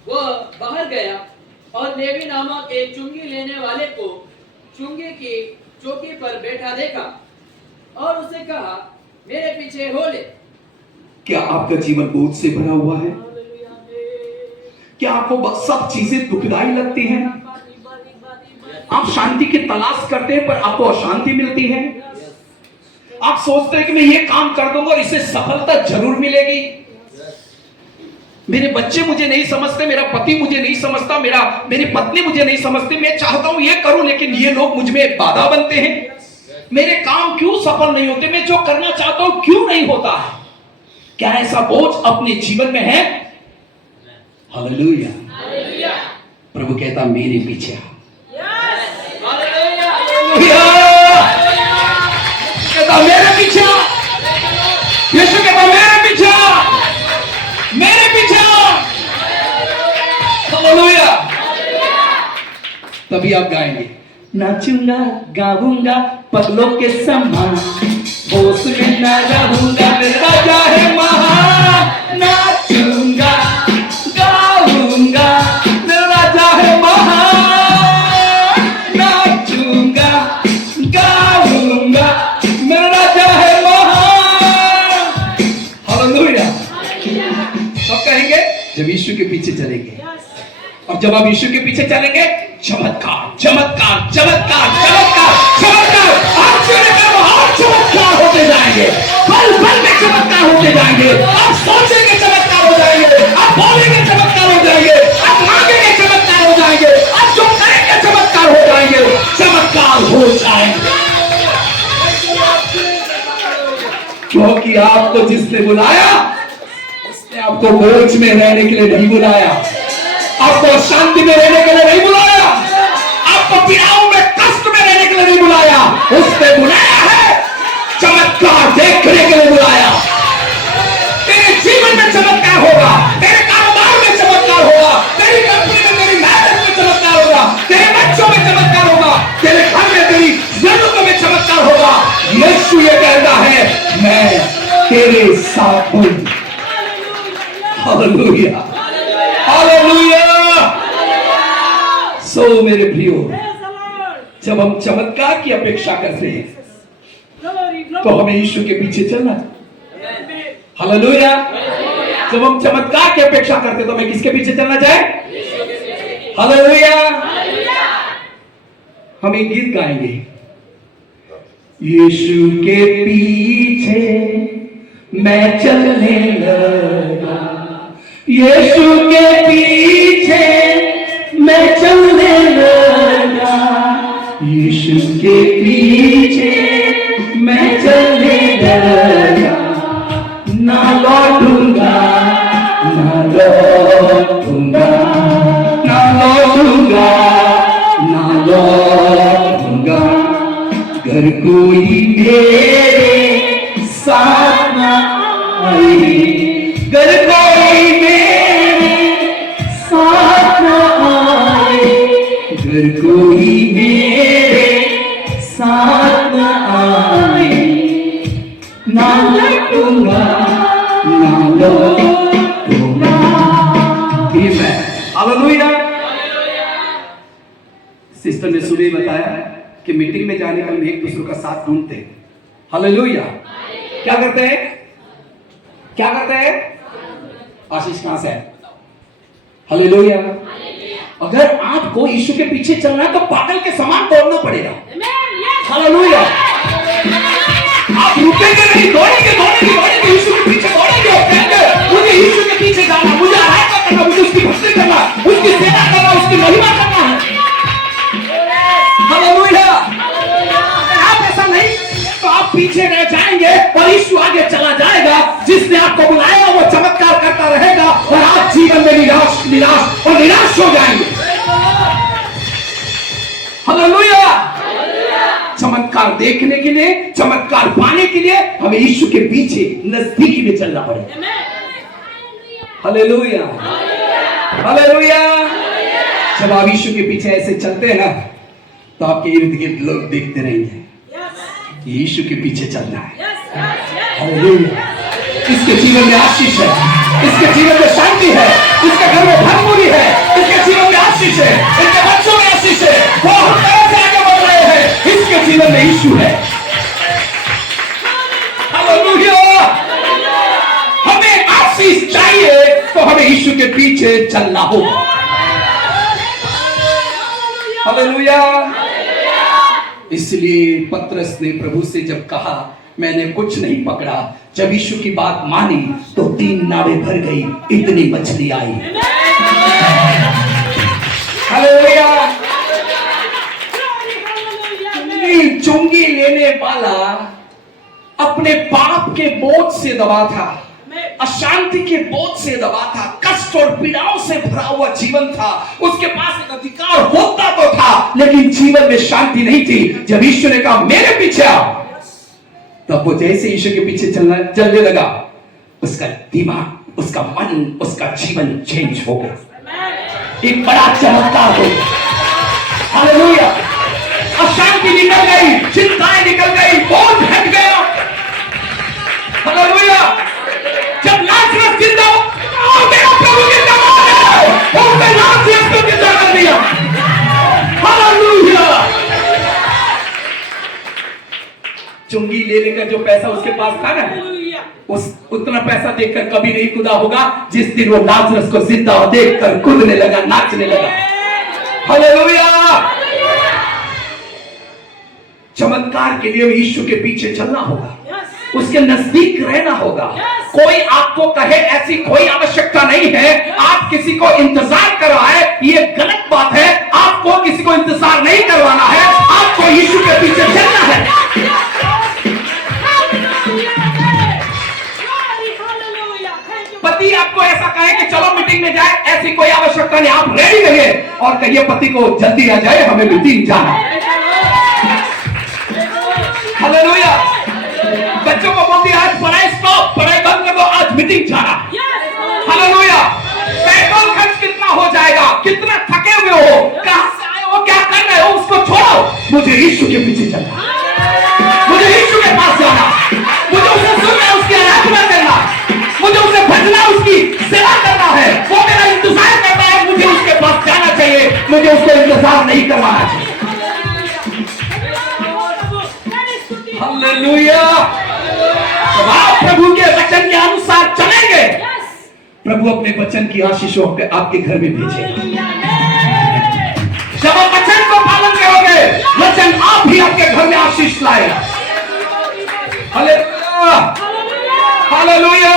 वह बाहर गया और लेवी नामक एक चुंगी लेने वाले को चुंगी की चौकी पर बैठा देखा और उसे कहा, मेरे पीछे हो ले। क्या आपका जीवन बोझ से भरा हुआ है? क्या आपको सब चीजें दुखदाई लगती हैं? आप शांति की तलाश करते हैं पर आपको अशांति मिलती है। आप सोचते हैं कि मैं ये काम कर दूंगा और इससे सफलता जरूर मिलेगी। मेरे बच्चे मुझे नहीं समझते, मेरा पति मुझे नहीं समझता, मेरी पत्नी मुझे नहीं समझती, मैं चाहता हूं ये करूं लेकिन ये लोग मुझ में बाधा बनते हैं। मेरे काम क्यों सफल नहीं होते? मैं जो करना चाहता हूं क्यों नहीं होता है? क्या ऐसा बोझ अपने जीवन में है? हालेलुया। प्रभु कहता मेरे पीछे आ। कहता मेरे पीछे आ। यीशु कहता मेरे पीछे आ, मेरे पीछे आ। हालेलुया। तभी आप गाएंगे, नाचूंगा गाऊंगा पगलों के समान, होश में न रहूंगा, मेरा राजा है महान। नाचूंगा गाऊंगा, मेरा राजा है महान। नाचूंगा गाऊंगा, मेरा राजा है महान। हालेलुया। कब कहेंगे? जब यीशु के पीछे चलेंगे। और जब आप यीशु के पीछे चलेंगे, चमत्कार चमत्कार चमत्कार चमत्कार चमत्कार, आप चमत्कार होते जाएंगे, पल पल में चमत्कार होते जाएंगे। आप सोचेंगे चमत्कार हो जाएंगे, आप बोलेंगे चमत्कार हो जाएंगे, आप मांगेंगे चमत्कार हो जाएंगे, आप जो करेंगे चमत्कार हो जाएंगे, चमत्कार हो जाएंगे। क्योंकि आपको जिसने बुलाया उसने आपको बोझ में रहने के लिए नहीं बुलाया, आपको शांति में रहने के लिए नहीं बुलाया, आपको पीड़ाओं में कष्ट में रहने के लिए नहीं बुलाया, उसने बुलाया है चमत्कार देखने के लिए बुलाया। तेरे जीवन में चमत्कार होगा, तेरे कारोबार में चमत्कार होगा, तेरी कंपनी में, तेरी मैरिज में चमत्कार होगा, तेरे बच्चों में चमत्कार होगा, तेरे घर में, तेरी जरूरतों में चमत्कार होगा। यीशु ये कहता है मैं तेरे साथ हूं। Hallelujah hallelujah. सो मेरे प्रियो, जब हम चमत्कार की अपेक्षा करते हैं तो हमें यीशु के पीछे चलना है। हालेलुया। जब हम चमत्कार की अपेक्षा करते हैं तो हमें किसके पीछे चलना चाहिए? हालेलुया। हम एक गीत गाएंगे, यीशु के पीछे मैं चलने लगा, यीशु के पीछे मैं आई, गर कोई मेरे साथ न आए, गर कोई मेरे साथ न आए, ना लौटूंगा ना लौटूंगा। हालेलुया। सिस्टर ने सुबह बताया कि मीटिंग में जाने का हम एक दूसरे का साथ ढूंढते हैं। हालेलुया। क्या करते हैं? क्या करते हैं? आशीष कहां से है? हालेलुया। अगर आपको यीशु के पीछे चलना है तो पागल के समान दौड़ना पड़ेगा। हालेलुया। आप रुकेंगे नहीं, दौड़ेंगे दौड़ेंगे दौड़ेंगे, यीशु के पीछे दौड़ेंगे और कहेंगे मुझे यीशु के पीछे जाना, मुझे आराधना करना, मुझे उसकी भक्ति करना, उसकी सेवा करना, उसकी महिमा करना है। हालेलुया। अगर आप ऐसा नहीं तो आप पीछे रह जाएंगे और यीशु आगे चला जाएगा। जिसने आपको बुलाया वो चमत्कार करता रहेगा और आप जीवन में निराश और निराश हो जाएंगे। हालेलुया। चमत्कार देखने के लिए, चमत्कार पाने के लिए हमें यीशु के पीछे नजदीकी में चलना पड़ेगा। हालेलुया। हालेलुया। जब आप यीशु के पीछे ऐसे चलते हैं ना तो आपके इर्द गिर्द लोग देखते रहेंगे यीशु के पीछे चलना है। हालेलुया। इसके जीवन में आशीष है, इसके जीवन में शांति है, इसके घर में भरपूरी है, इसके जीवन में आशीष है, इसके बच्चों में आशीष है, वो हर तरह से आगे बढ़ रहे हैं, इसके जीवन में यीशु है। हालेलुया। हमें आशीष चाहिए तो हमें यीशु के पीछे चलना होगा। हालेलुया। इसलिए पतरस ने प्रभु से जब कहा मैंने कुछ नहीं पकड़ा, जब यीशु की बात मानी तो 3 नावें भर गई, इतनी मछली आई। हालेलुया। चुंगी लेने वाला अपने पाप के बोझ से दबा था, अशांति के बोझ से दबा था, कष्ट और पीड़ाओं से भरा हुआ जीवन था। उसके पास एक अधिकार होता तो था लेकिन जीवन में शांति नहीं थी। जब यीशु ने कहा मेरे पीछे आओ, तब वो जैसे यीशु के पीछे चलने लगा, उसका दिमाग, उसका मन, उसका जीवन चेंज हो गया। एक बड़ा चमत्कार हो गया। हालेलुया। अशांति निकल गई, चिंताएं निकल गई, बोझ हट गया। हालेलुया। जब लाजरस जिंदा हो, मेरा प्रभु जिंदाबाद है, उसने लाजरस को जिंदा कर दिया। हालेलुया। चुंगी लेने का जो पैसा उसके पास था ना, उतना पैसा देखकर कभी नहीं खुदा होगा जिस दिन वो लाजरस को जिंदा देखकर कूदने लगा, नाचने लगा। हालेलुया। चमत्कार के लिए यीशु के पीछे चलना होगा, उसके नजदीक रहना होगा। कोई आपको कहे ऐसी कोई आवश्यकता नहीं है, आप किसी को इंतजार करवाए, ये गलत बात है। आपको किसी को इंतजार नहीं करवाना है, आपको यीशु के पीछे चलना है। पति आपको ऐसा कहे कि चलो मीटिंग में जाए, ऐसी कोई आवश्यकता नहीं। आप रेडी रहिए और कहिए पति को जल्दी आ जाए, हमें मीटिंग जाना है। हालेलुया। बच्चों को बोलती है आज पढ़ाई स्टॉप, पढ़ाई बंद कर दो, आज मीटिंग जाना। हालेलुया। पेट्रोल खर्च कितना हो जाएगा, कितना थके हुए हो, कहां से आए हो, क्या कर रहे हो, उसको छोड़ो, मुझे यीशु के पीछे चलना, मुझे यीशु के पास जाना, मुझे उसे सुनना, उसकी आराधना करना, मुझे उसे भजना, उसकी सेवा करना है। वो मेरा इंतजार करता है, मुझे उसके पास जाना चाहिए, मुझे उसको इंतजार नहीं करवाना चाहिए। हालेलुया। जब आप प्रभु के वचन के अनुसार चलेंगे, प्रभु अपने वचन की आशीषों आपके घर में भेजेगा। जब आप वचन को पालन करोगे, वचन आप ही आपके घर में आशीष लाएगा। हालेलुया। हालेलुया।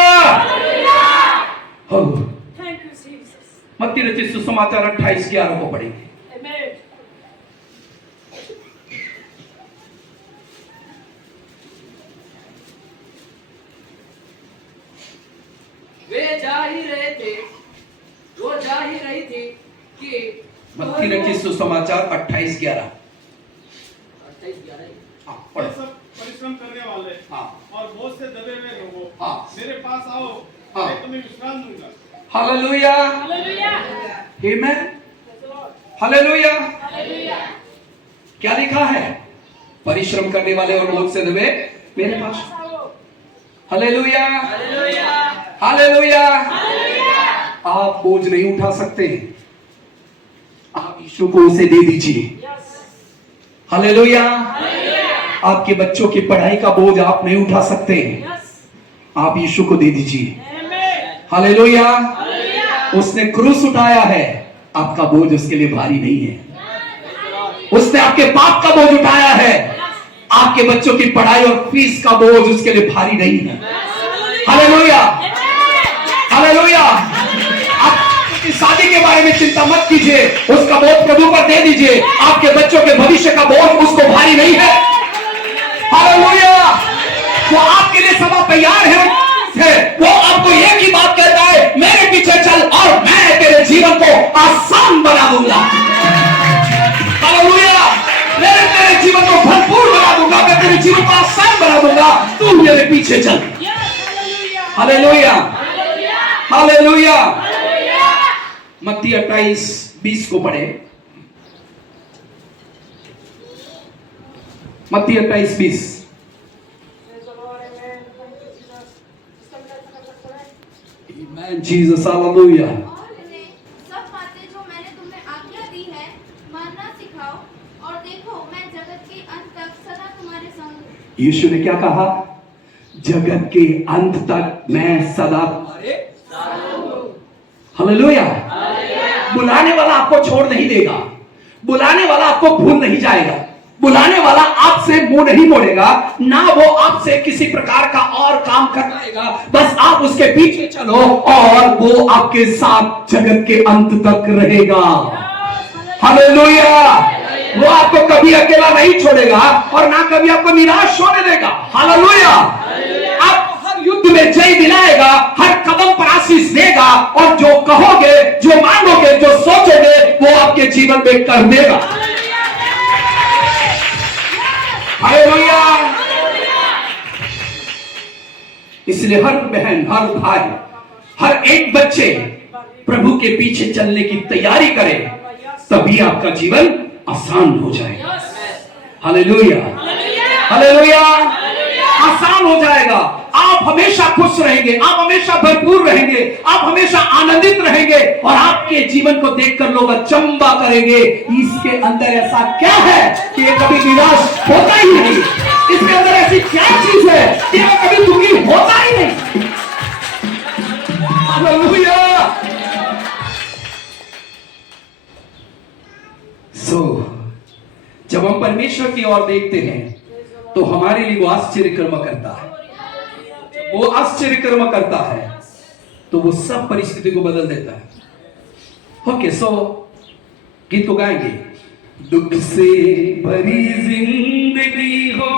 मत्ती रचित सुसमाचार 28:11 को पढ़ेंगे। वे जा ही रहे थे, वो जा ही रही थी कि मत्ती रचित सुसमाचार 28:11। परिश्रम करने वाले और बोझ से दबे हुए लोगों, हाँ। मेरे पास आओ, हाँ। मैं तुम्हें विश्राम दूंगा। Hallelujah, hallelujah amen, hallelujah. क्या लिखा है? परिश्रम करने वाले और बोझ से दबे मेरे पास। Hallelujah, hallelujah. आप बोझ नहीं उठा सकते, आप यीशु को उसे दे दीजिए। हालेलुया। आपके बच्चों की पढ़ाई का बोझ आप नहीं उठा सकते, आप यीशु को दे दीजिए। हालेलुया। उसने क्रूस उठाया है, आपका बोझ उसके लिए भारी नहीं है। उसने आपके पाप का बोझ उठाया है, आपके बच्चों की पढ़ाई और फीस का बोझ उसके लिए भारी नहीं है। Hallelujah, hallelujah. आप की शादी के बारे में चिंता मत कीजिए, उसका बोझ प्रभु पर दे दीजिए। आपके बच्चों के भविष्य का बोझ उसको भारी नहीं है। हालेलुया। वो आपके लिए सदा तैयार है, वो आपको एक ही बात कहता है, मेरे पीछे चल और मैं तेरे जीवन को आसान बना दूंगा। हालेलुया। मैं तेरे जीवन को भरपूर बना दूंगा, मैं तेरे जीवन को आसान बना दूंगा, तू मेरे पीछे चल। Hallelujah, hallelujah. मत्ती 28:20 को पढ़े। मत्ती 28:20। Amen, Jesus, hallelujah. और इन्हें सब बातें जो मैंने तुम्हें आज्ञा दी है मानना सिखाओ, और देखो मैं जगत के अंत तक सदा तुम्हारे संग हूँ। यीशु ने क्या कहा? जगत के अंत तक मैं सदा तुम्हारे हालेलुया। बुलाने वाला आपको छोड़ नहीं देगा, बुलाने वाला आपको भूल नहीं जाएगा, बुलाने वाला आपसे मुंह नहीं मोड़ेगा, ना वो आपसे किसी प्रकार का और काम करवाएगा। बस आप उसके पीछे चलो और वो आपके साथ जगत के अंत तक रहेगा। हालेलुया। वो आपको कभी अकेला नहीं छोड़ेगा और ना कभी आपको निराश होने देगा। हालेलुया। आपको हर युद्ध में जय दिलाएगा, हर कदम पर आशीष देगा, और जो कहोगे, जो मांगोगे, जो सोचोगे, वो आपके जीवन में कर देगा। हालेलुया। इसलिए हर बहन, हर भाई, हर एक बच्चे प्रभु के पीछे चलने की तैयारी करें, तभी आपका जीवन आसान हो जाएगा। Hallelujah, hallelujah. आसान हो जाएगा। आप हमेशा खुश रहेंगे, आप हमेशा भरपूर रहेंगे, आप हमेशा आनंदित रहेंगे, और आपके जीवन को देखकर लोग अचंभा करेंगे, इसके अंदर ऐसा क्या है कि ये कभी निराश होता ही नहीं, इसके अंदर ऐसी क्या चीज है कि ये कभी दुखी होता ही नहीं। हालेलुया। जब हम परमेश्वर की ओर देखते हैं तो हमारे लिए वो आश्चर्य कर्म करता है, वो आश्चर्य कर्म करता है, तो वो सब परिस्थिति को बदल देता है। ओके, सो गीत को गाएंगे। दुख से भरी जिंदगी हो,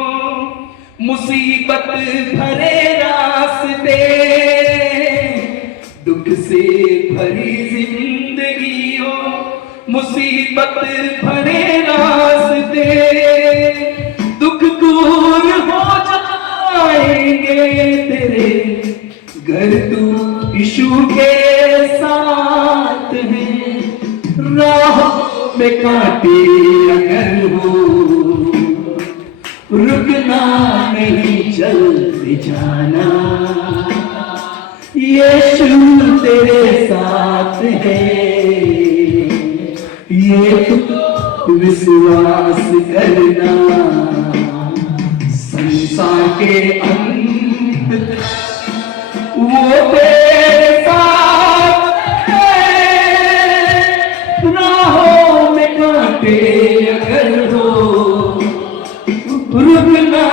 मुसीबत भरे रास्ते, दुख से भरी जिंदगी हो, मुसीबत भरे रास्ते, दुख दूर हो जाएंगे तेरे, घर तू यीशु के साथ है, राह में कांटे अगर हो, रुकना नहीं, चलते जाना, यीशु तेरे साथ है, ये तू विश्वास करना, संसार के अंत वो तेरे साथ है, राहों में कांटे अगर हो, रुकना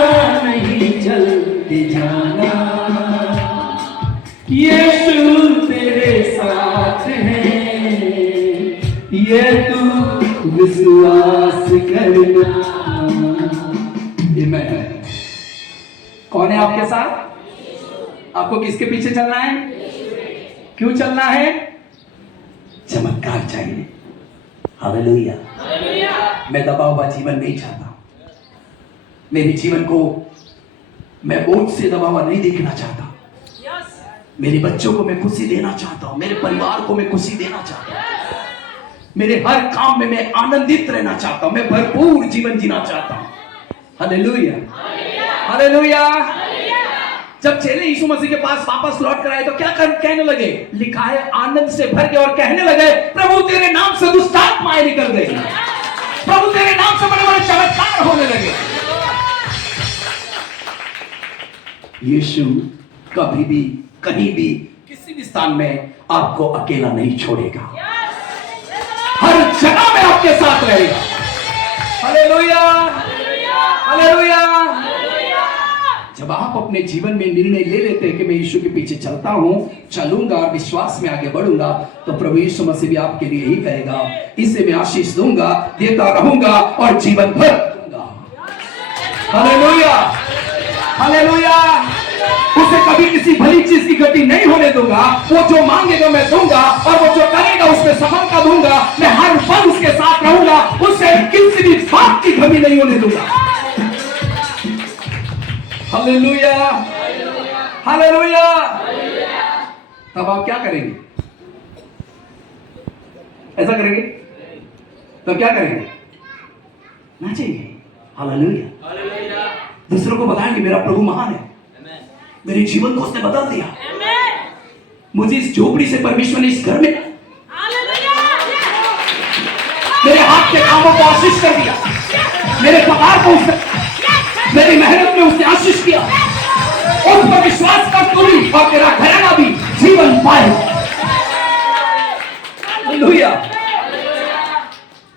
नहीं, चलते जाना, यीशु तेरे साथ है, ये तू विश्वास करना। आमीन। कौन है आपके साथ? आपको किसके पीछे चलना है? क्यों चलना है? चमत्कार चाहिए। हालेलुया। मैं दबा हुआ जीवन नहीं चाहता, मेरे जीवन को मैं बोझ से दबा हुआ नहीं देखना चाहता। यस मेरे बच्चों को मैं खुशी देना चाहता हूं, मेरे परिवार को मैं खुशी देना चाहता हूं, मेरे हर काम में मैं आनंदित रहना चाहता हूं, मैं भरपूर जीवन जीना चाहता हूं। Hallelujah, hallelujah. जब चेले यीशु मसीह के पास वापस लौट कर आए तो क्या कहने लगे? लिखा है आनंद से भर गए और कहने लगे, प्रभु तेरे नाम से दुष्ट आत्माएं निकल गई, प्रभु तेरे नाम से बड़े बड़े चमत्कार होने लगे। यीशु कभी भी कहीं भी किसी भी स्थान में आपको अकेला नहीं छोड़ेगा, हर जगह में आपके साथ रहेगा। Hallelujah, hallelujah. जब आप अपने जीवन में निर्णय ले लेते हैं कि मैं यीशु के पीछे चलता हूं, चलूंगा और विश्वास में आगे बढ़ूंगा, तो प्रभु यीशु मसीह भी आपके लिए यही कहेगा, इसे मैं आशीष दूंगा, देता रहूंगा और जीवन भर दूंगा। Hallelujah, hallelujah. उसे कभी किसी भली चीज की गति नहीं होने दूंगा। वो जो मांगेगा मैं दूंगा और वो जो करेगा उसमें सफलता दूंगा। मैं हर पल उसके साथ रहूंगा, उसे किसी भी बात की कमी नहीं होने दूंगा। Hallelujah, hallelujah. तब आप क्या करेंगे? ऐसा करेंगे? तब क्या करेंगे? नाचेंगे। हालेलुया। दूसरों को बताएंगे मेरा प्रभु महान है, मेरे जीवन को उसने बदल दिया, मुझे इस झोपड़ी से परमेश्वर ने इस घर में मेरे हाथ के कामों को आशीष कर दिया, मेरे पगार को उसने, मेरी मेहनत में उसने आशीष किया। उस पर विश्वास कर तू भी और तेरा घराना भी जीवन पाए। हालेलुया।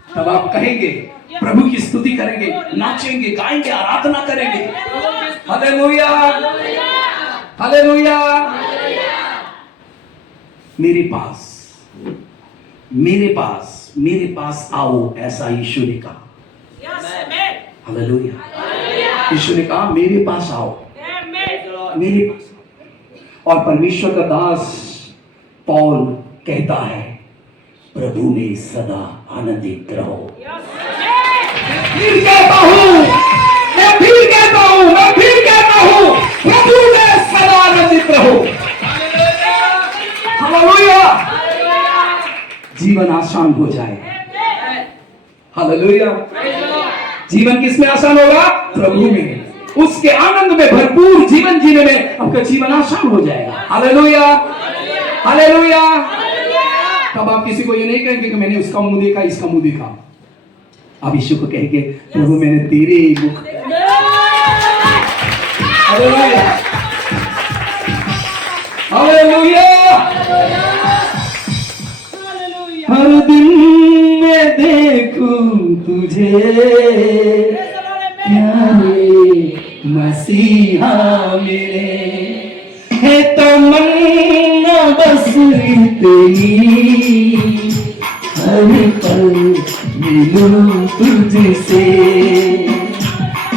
तब आप कहेंगे, प्रभु की स्तुति करेंगे, नाचेंगे, गाएंगे, आराधना करेंगे। Hallelujah, hallelujah. मेरे पास मेरे पास आओ, ऐसा यीशु ने कहा। हालेलुया। यीशु ने कहा मेरे पास आओ, मेरे पास। और परमेश्वर का दास पौल कहता है, प्रभु में सदा आनंदित रहो। फिर कहता हूं, मैं फिर कहता हूं, प्रभु में सदा आनंदित रहो। हालेलुया। जीवन आसान हो जाए। हालेलुया। जीवन किसमें आसान होगा? प्रभु में। उसके आनंद में भरपूर जीवन जीने में आपका जीवन आसान हो जाएगा। Hallelujah, hallelujah. तब आप किसी को ये नहीं कहेंगे कि मैंने उसका मुंह देखा, इसका मुंह देखा। आप यीशु को कहेंगे, प्रभु मैंने तेरे ही मुख। Hallelujah, hallelujah. हर दिन मैं देखूं तुझे प्यारे मसीहा मेरे, है तमन्ना बस इतनी, हर पल मिलूं तुझसे,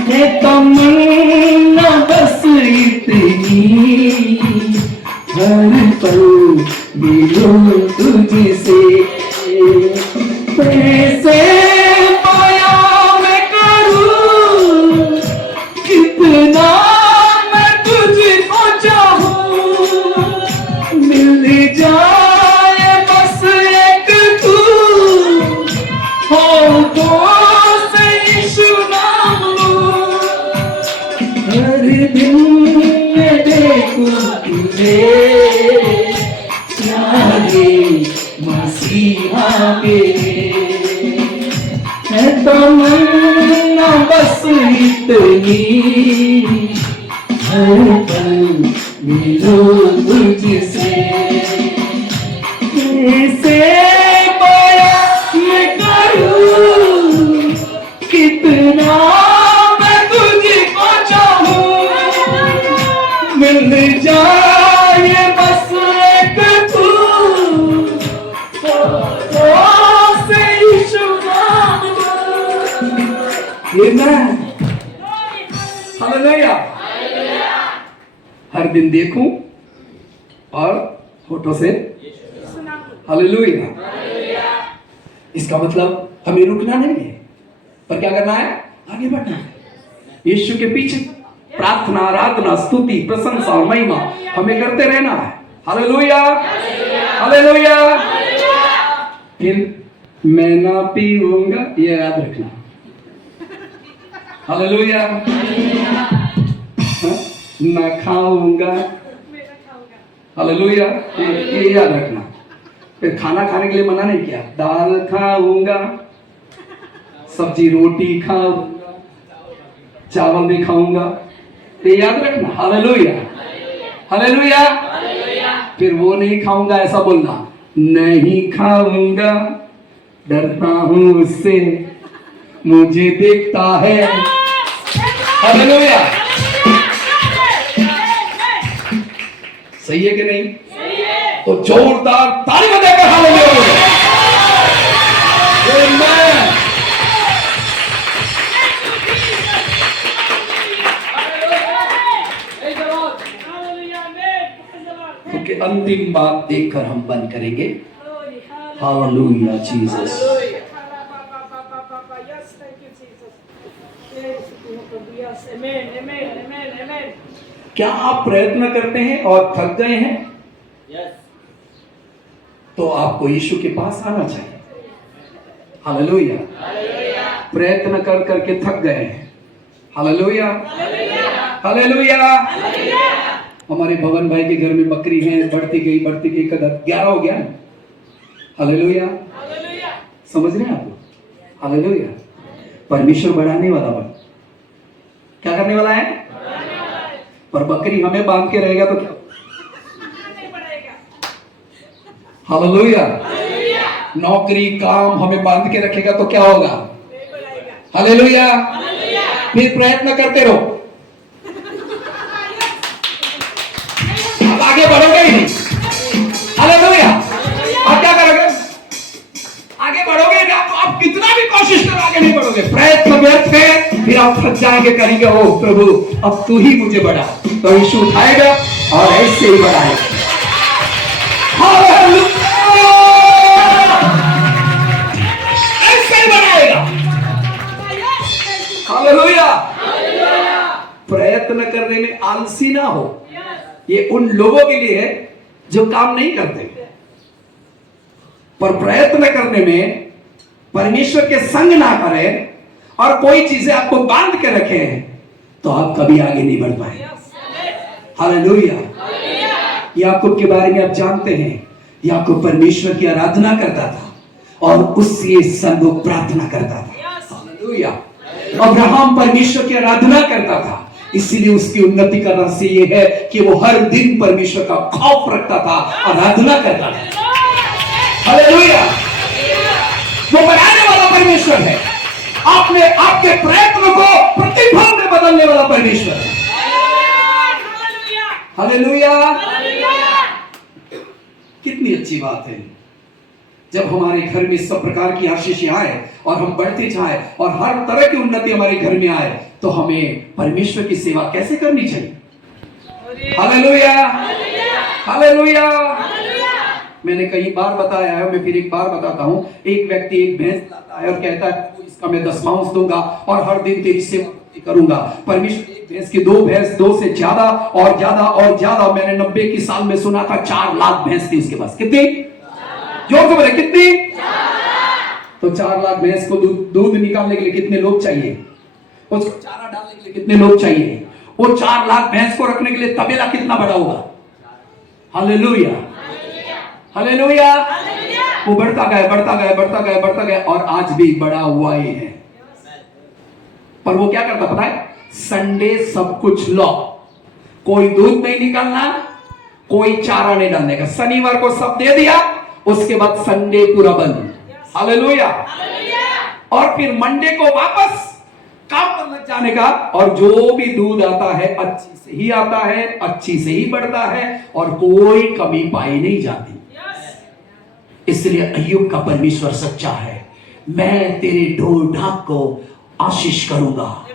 है तमन्ना बस इतनी, हर पल मिलूं तुझसे। कैसे बयां मैं करूं कितना मैं तुझको चाहूं, मिल जाए बस एक तू, हो तो यीशु नाम लूं। हर दिन मैं देखूं तुझे प्यारे मसीहा मेरे, है तमन्ना बस इतनी, हर पल मिलो तुझसे। कैसे बयां मैं करूं कितना मैं तुझको चाहूं, मिल जाए बस एक तू, हालेलुया। हर दिन देखूं और होठों से हालेलुया। इसका मतलब हमें रुकना नहीं है, पर क्या करना है? आगे बढ़ना है, यीशु के पीछे प्रार्थना, आराधना, स्तुति, प्रशंसा और महिमा हमें करते रहना है। Hallelujah, hallelujah. फिर मैं ना पीऊंगा, ये याद रखना। हालेलुया। ना खाऊंगा, हालेलुया, ये याद रखना। फिर खाना खाने के लिए मना नहीं किया, दाल खाऊंगा, सब्जी रोटी खाऊंगा, चावल भी खाऊंगा, ये याद रखना। Hallelujah, hallelujah. फिर वो नहीं खाऊंगा ऐसा बोलना, नहीं खाऊंगा, डरता हूं उससे, मुझे देखता है। हालेलुया। सही है कि नहीं? तो जोरदार ताली बजाकर हालेलुया। आमेन। क्योंकि अंतिम बात देखकर हम बंद करेंगे। Hallelujah Jesus. क्या आप प्रयत्न करते हैं और थक गए हैं? तो आपको यीशु के पास आना चाहिए। हालेलुया। प्रयत्न कर करके थक गए हैं। Hallelujah, hallelujah. हमारे भवन भाई के घर में बकरी है, बढ़ती गई कदर 11 हो गया। हालेलुया, समझ रहे हैं आप? हालेलुया। परमेश्वर बढ़ाने वाला बन क्या करने वाला है? पर बकरी हमें बांध के रहेगा तो क्या? हालेलुया। नौकरी काम हमें बांध के रखेगा तो क्या होगा? हालेलुया। फिर प्रयत्न करते रहो, अब आगे बढ़ोगे ही नहीं। हालेलुया। अब क्या करोगे? आगे बढ़ोगे ना, तो आप कितना भी कोशिश करो आगे नहीं बढ़ोगे। प्रयत्न व्यर्थ है, फिर आप थक जाएंगे, करेंगे ओ प्रभु अब तू ही मुझे बढ़ा। तो यीशु उठाएगा और ऐसे ही बढ़ाएगा। ऐसे ही बढ़ाएगा। हालेलुया। प्रयत्न करने में आलसी ना हो। ये उन लोगों के लिए है जो काम नहीं करते, पर प्रयत्न करने में परमेश्वर के संग ना करें और कोई चीजें आपको बांध के रखे हैं तो आप कभी आगे नहीं बढ़ पाए। हालेलुया। याकूब के बारे में आप जानते हैं, याकूब परमेश्वर की आराधना करता था और उससे संग प्रार्थना करता था। हालेलुया। अब्राहम परमेश्वर की आराधना करता था, इसीलिए उसकी उन्नति का रहस्य ये है कि वो हर दिन परमेश्वर का खौफ रखता था, आराधना करता था। हालेलुया। वो बनाने वाला परमेश्वर है, आपने आपके प्रयत्न को प्रतिफल में बदलने वाला परमेश्वर है। हालेलुया। कितनी अच्छी बात है जब हमारे घर में सब प्रकार की आशीष आए और हम बढ़ते जाए और हर तरह की उन्नति हमारे घर में आए, तो हमें परमेश्वर की सेवा कैसे करनी चाहिए। Hallelujah, hallelujah. मैंने कई बार बताया है, मैं फिर एक बार बताता हूँ। एक व्यक्ति एक भैंस लाता है और कहता है इसका मैं 10 दूंगा और हर दिन तेरी सेवा करूंगा। परमेश्वर एक भैंस की 2 भैंस, 2 से ज्यादा और ज्यादा और ज्यादा। मैंने 90 की साल में सुना था 4 लाख भैंस थी उसके पास। कितनी? जोर से बोले कितनी? तो 4 लाख भैंस को दूध निकालने के लिए कितने लोग चाहिए? उसको चारा डालने के लिए कितने लोग चाहिए? वो 4 लाख भैंस को रखने के लिए तबेला कितना बड़ा होगा? Hallelujah, hallelujah. वो बढ़ता गया, बढ़ता गया, बढ़ता गया, बढ़ता गया और आज भी बड़ा हुआ ही है। पर वो क्या करता पता है? संडे सब कुछ लो, कोई दूध नहीं निकालना, कोई चारा नहीं डालने का। शनिवार को सब दे दिया, उसके बाद संडे पूरा बंद। हालेलुया। और फिर मंडे को वापस काम पर लग जाने का, और जो भी दूध आता है अच्छी से ही आता है, अच्छी से ही बढ़ता है और कोई कमी पाई नहीं जाती। इसलिए अय्यूब का परमेश्वर सच्चा है। मैं तेरे ढोल ढाक को आशीष करूंगा।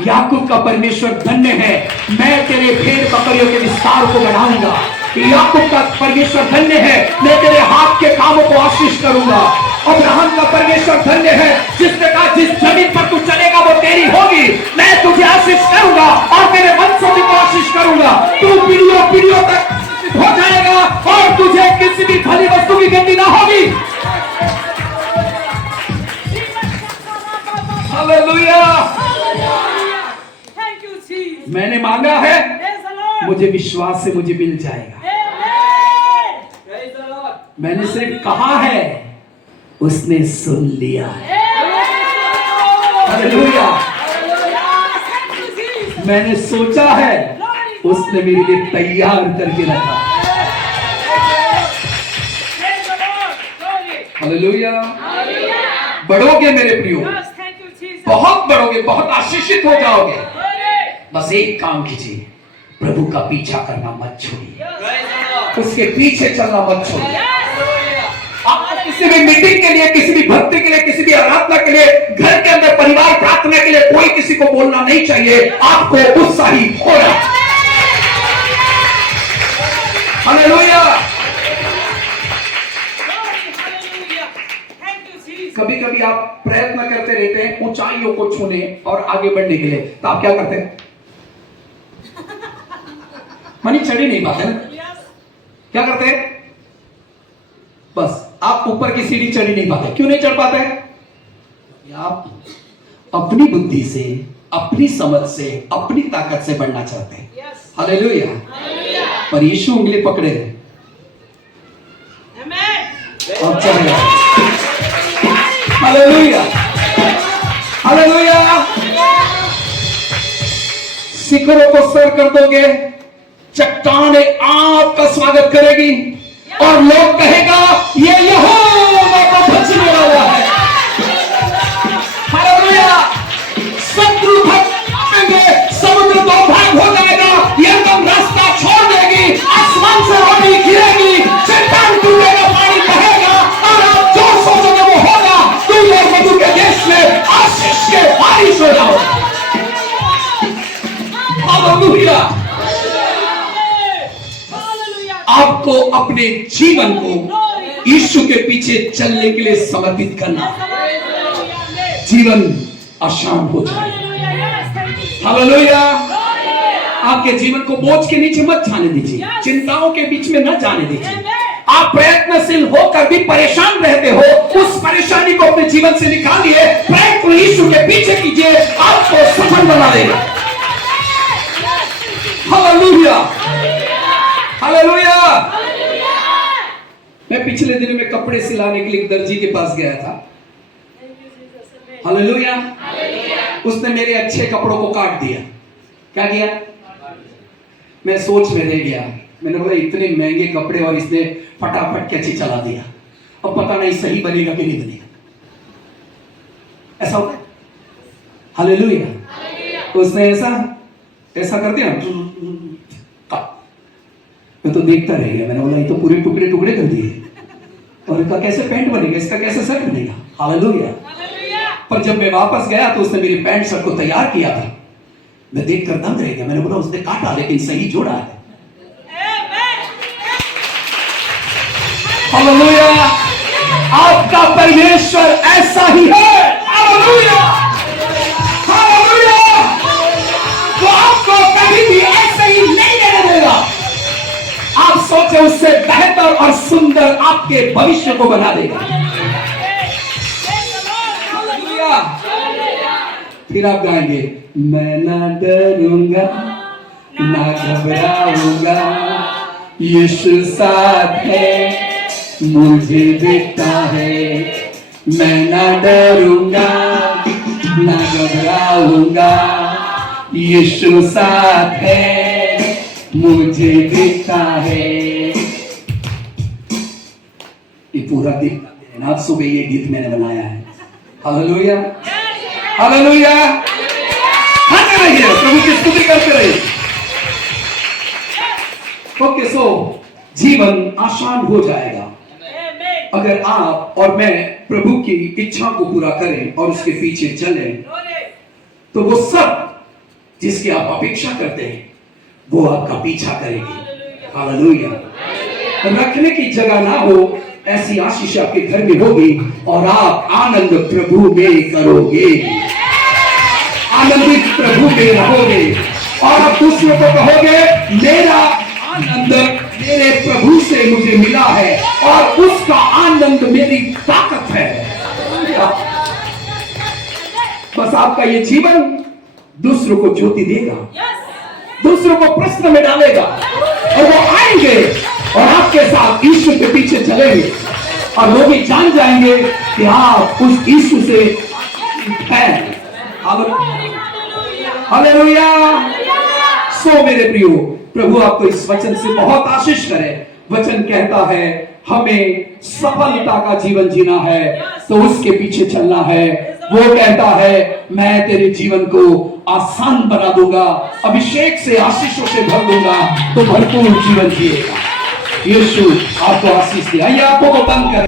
याकूब का परमेश्वर धन्य है, मैं तेरे भेड़ बकरियों के विस्तार को बढ़ाऊंगा। याकूब का परमेश्वर धन्य है, मैं तेरे हाथ के कामों को आशीष करूंगा। अब्राहम का परमेश्वर धन्य है जिसने कहा जिस जमीन पर तू चलेगा वो तेरी होगी, मैं तुझे आशीष करूंगा और तेरे वंशों को आशीष करूंगा, तू पीढ़ियों पीढ़ियों तक हो जाएगा और तुझे किसी भी भली वस्तु की गति ना होगी। हालेलुया। Thank you, Jesus. मैंने मांगा है, Praise the Lord. मुझे विश्वास से मुझे मिल जाएगा। Amen. Praise the Lord. मैंने सिर्फ कहा है, उसने सुन लिया है। हालेलुया। Thank you, Jesus. मैंने सोचा है, उसने मेरे लिए तैयार करके रखा। Praise the Lord. Glory. Hallelujah. Hallelujah. बढ़ोगे मेरे प्रियो, Yes, thank you, Jesus. बहुत बढ़ोगे, बहुत आशीषित हो जाओगे। Glory. बस एक काम कीजिए, प्रभु का पीछा करना मत छोड़िए, Praise the Lord. उसके पीछे चलना मत छोड़िए। Hallelujah. आपको किसी भी मीटिंग के लिए, किसी भी भक्ति के लिए, किसी भी आराधना के लिए, घर के अंदर परिवार प्रार्थना के लिए कोई किसी को बोलना नहीं चाहिए, आपको उत्साहित होना। Hallelujah. Glory. Hallelujah. Thank you, Jesus. कभी कभी आप प्रयत्न करते रहते हैं ऊंचाइयों को छूने और आगे बढ़ने के लिए, तो आप क्या करते हैं? मानी चढ़ ही नहीं पाते ना, Yes. क्या करते हैं? बस आप ऊपर की सीढ़ी चढ़ ही नहीं पाते। क्यों नहीं चढ़ पाते? आप अपनी बुद्धि से, अपनी समझ से, अपनी ताकत से बढ़ना चाहते हैं। Yes. हालेलुया। Hallelujah. पर यीशु उंगली पकड़े हैं, Amen. अब चढ़ेगा। हालेलुया। हालेलुया। शिखरों को सर कर दोगे, चट्टाने आपका स्वागत करेगी और लोग कहेगा ये यहोवा का बचने वाला है। हालेलुया। शत्रु भागेंगे, समुद्र दो भाग हो जाएगा, यरदम रास्ता छोड़ देगी, आसमान से रोटी गिरेगी, चट्टान टूटेगा, पानी बहेगा और आप जो सोचोगे वो होगा। तुम और मधु के देश में आशीष के बारिश हो जाओ। हालेलुया। Hallelujah. आपको अपने जीवन को यीशु के पीछे चलने के लिए समर्पित करना, Hallelujah. जीवन आसान हो जाए। Hallelujah. Yes. Thank you, Jesus. Hallelujah. Hallelujah. आपके जीवन को बोझ के नीचे मत जाने दीजिए, चिंताओं के बीच में न जाने दीजिए। Amen. आप प्रयत्नशील होकर भी परेशान रहते हो, उस परेशानी को अपने जीवन से निकालिए, प्रयत्न यीशु के पीछे कीजिए, आपको सफल बना देगा। हालेलुया। हालेलुया। मैं पिछले दिनों में कपड़े सिलाने के लिए एक दर्जी के पास गया था। हालेलुया। उसने मेरे अच्छे कपड़ों को काट दिया। क्या किया? मैं सोच में रह गया, मैंने बोला इतने महंगे कपड़े और इसने फटाफट कैची चला दिया, अब पता नहीं सही बनेगा कि नहीं बनेगा। ऐसा होता है। हालेलुया। उसने ऐसा कर दिया, मैं तो देखता रह गया। मैंने बोला ये तो पूरे टुकड़े टुकड़े कर दिए, और इसका कैसे पैंट बनेगा, इसका कैसे शर्ट बनेगा। हालेलुया। पर जब मैं वापस गया तो उसने मेरी पैंट शर्ट को तैयार किया था। मैं देखकर दंग रह गया। मैंने बोला उसने काटा लेकिन सही जोड़ा है। हालेलुया। आपका परमेश्वर ऐसा ही है। हालेलुया। हालेलुया। वो आपको कभी भी ऐसे ही नहीं रहने देगा। आप सोचे उससे बेहतर और सुंदर आपके भविष्य को बना देगा। हालेलुया। फिर आप गाएंगे, मैं ना डरूंगा ना घबराऊंगा, यीशु साथ है मुझे देखता है। मैं ना डरूंगा ना घबराऊंगा, यीशु साथ है मुझे देखता है। ये पूरा दिन आज सुबह ये गीत मैंने बनाया है। हालेलुया। हालेलुया। खाते रहिए, प्रभु की स्तुति करते रहिए। ओके, सो जीवन आसान हो जाएगा अगर आप और मैं प्रभु की इच्छा को पूरा करें और उसके पीछे चलें। तो वो सब जिसकी आप अपेक्षा करते हैं वो आपका पीछा करेगी। हालेलुया। रखने की जगह ना हो ऐसी आशीष आपके घर में होगी और आप आनंद प्रभु में करोगे, आनंदित प्रभु में रहोगे और आप दूसरों को कहोगे मेरा आनंद मेरे प्रभु से मुझे मिला है और उसका आनंद मेरी ताकत है। बस आपका ये जीवन दूसरों को ज्योति देगा, दूसरों को प्रश्न में डालेगा और वो आएंगे और आपके साथ ईश्वर के पीछे चलेंगे और वो भी जान जाएंगे कि आप उस ईश्वर से हैं। हालेलुया। सो मेरे प्रियो, प्रभु आपको इस वचन से बहुत आशीष करे। वचन कहता है हमें सफलता का जीवन जीना है तो उसके पीछे चलना है। वो कहता है मैं तेरे जीवन को आसान बना दूंगा, अभिषेक से आशीषों से भर दूंगा, तो भरपूर जीवन जिएगा। यीशु आपको आशीष दे। आइए आंखों को बंद करें।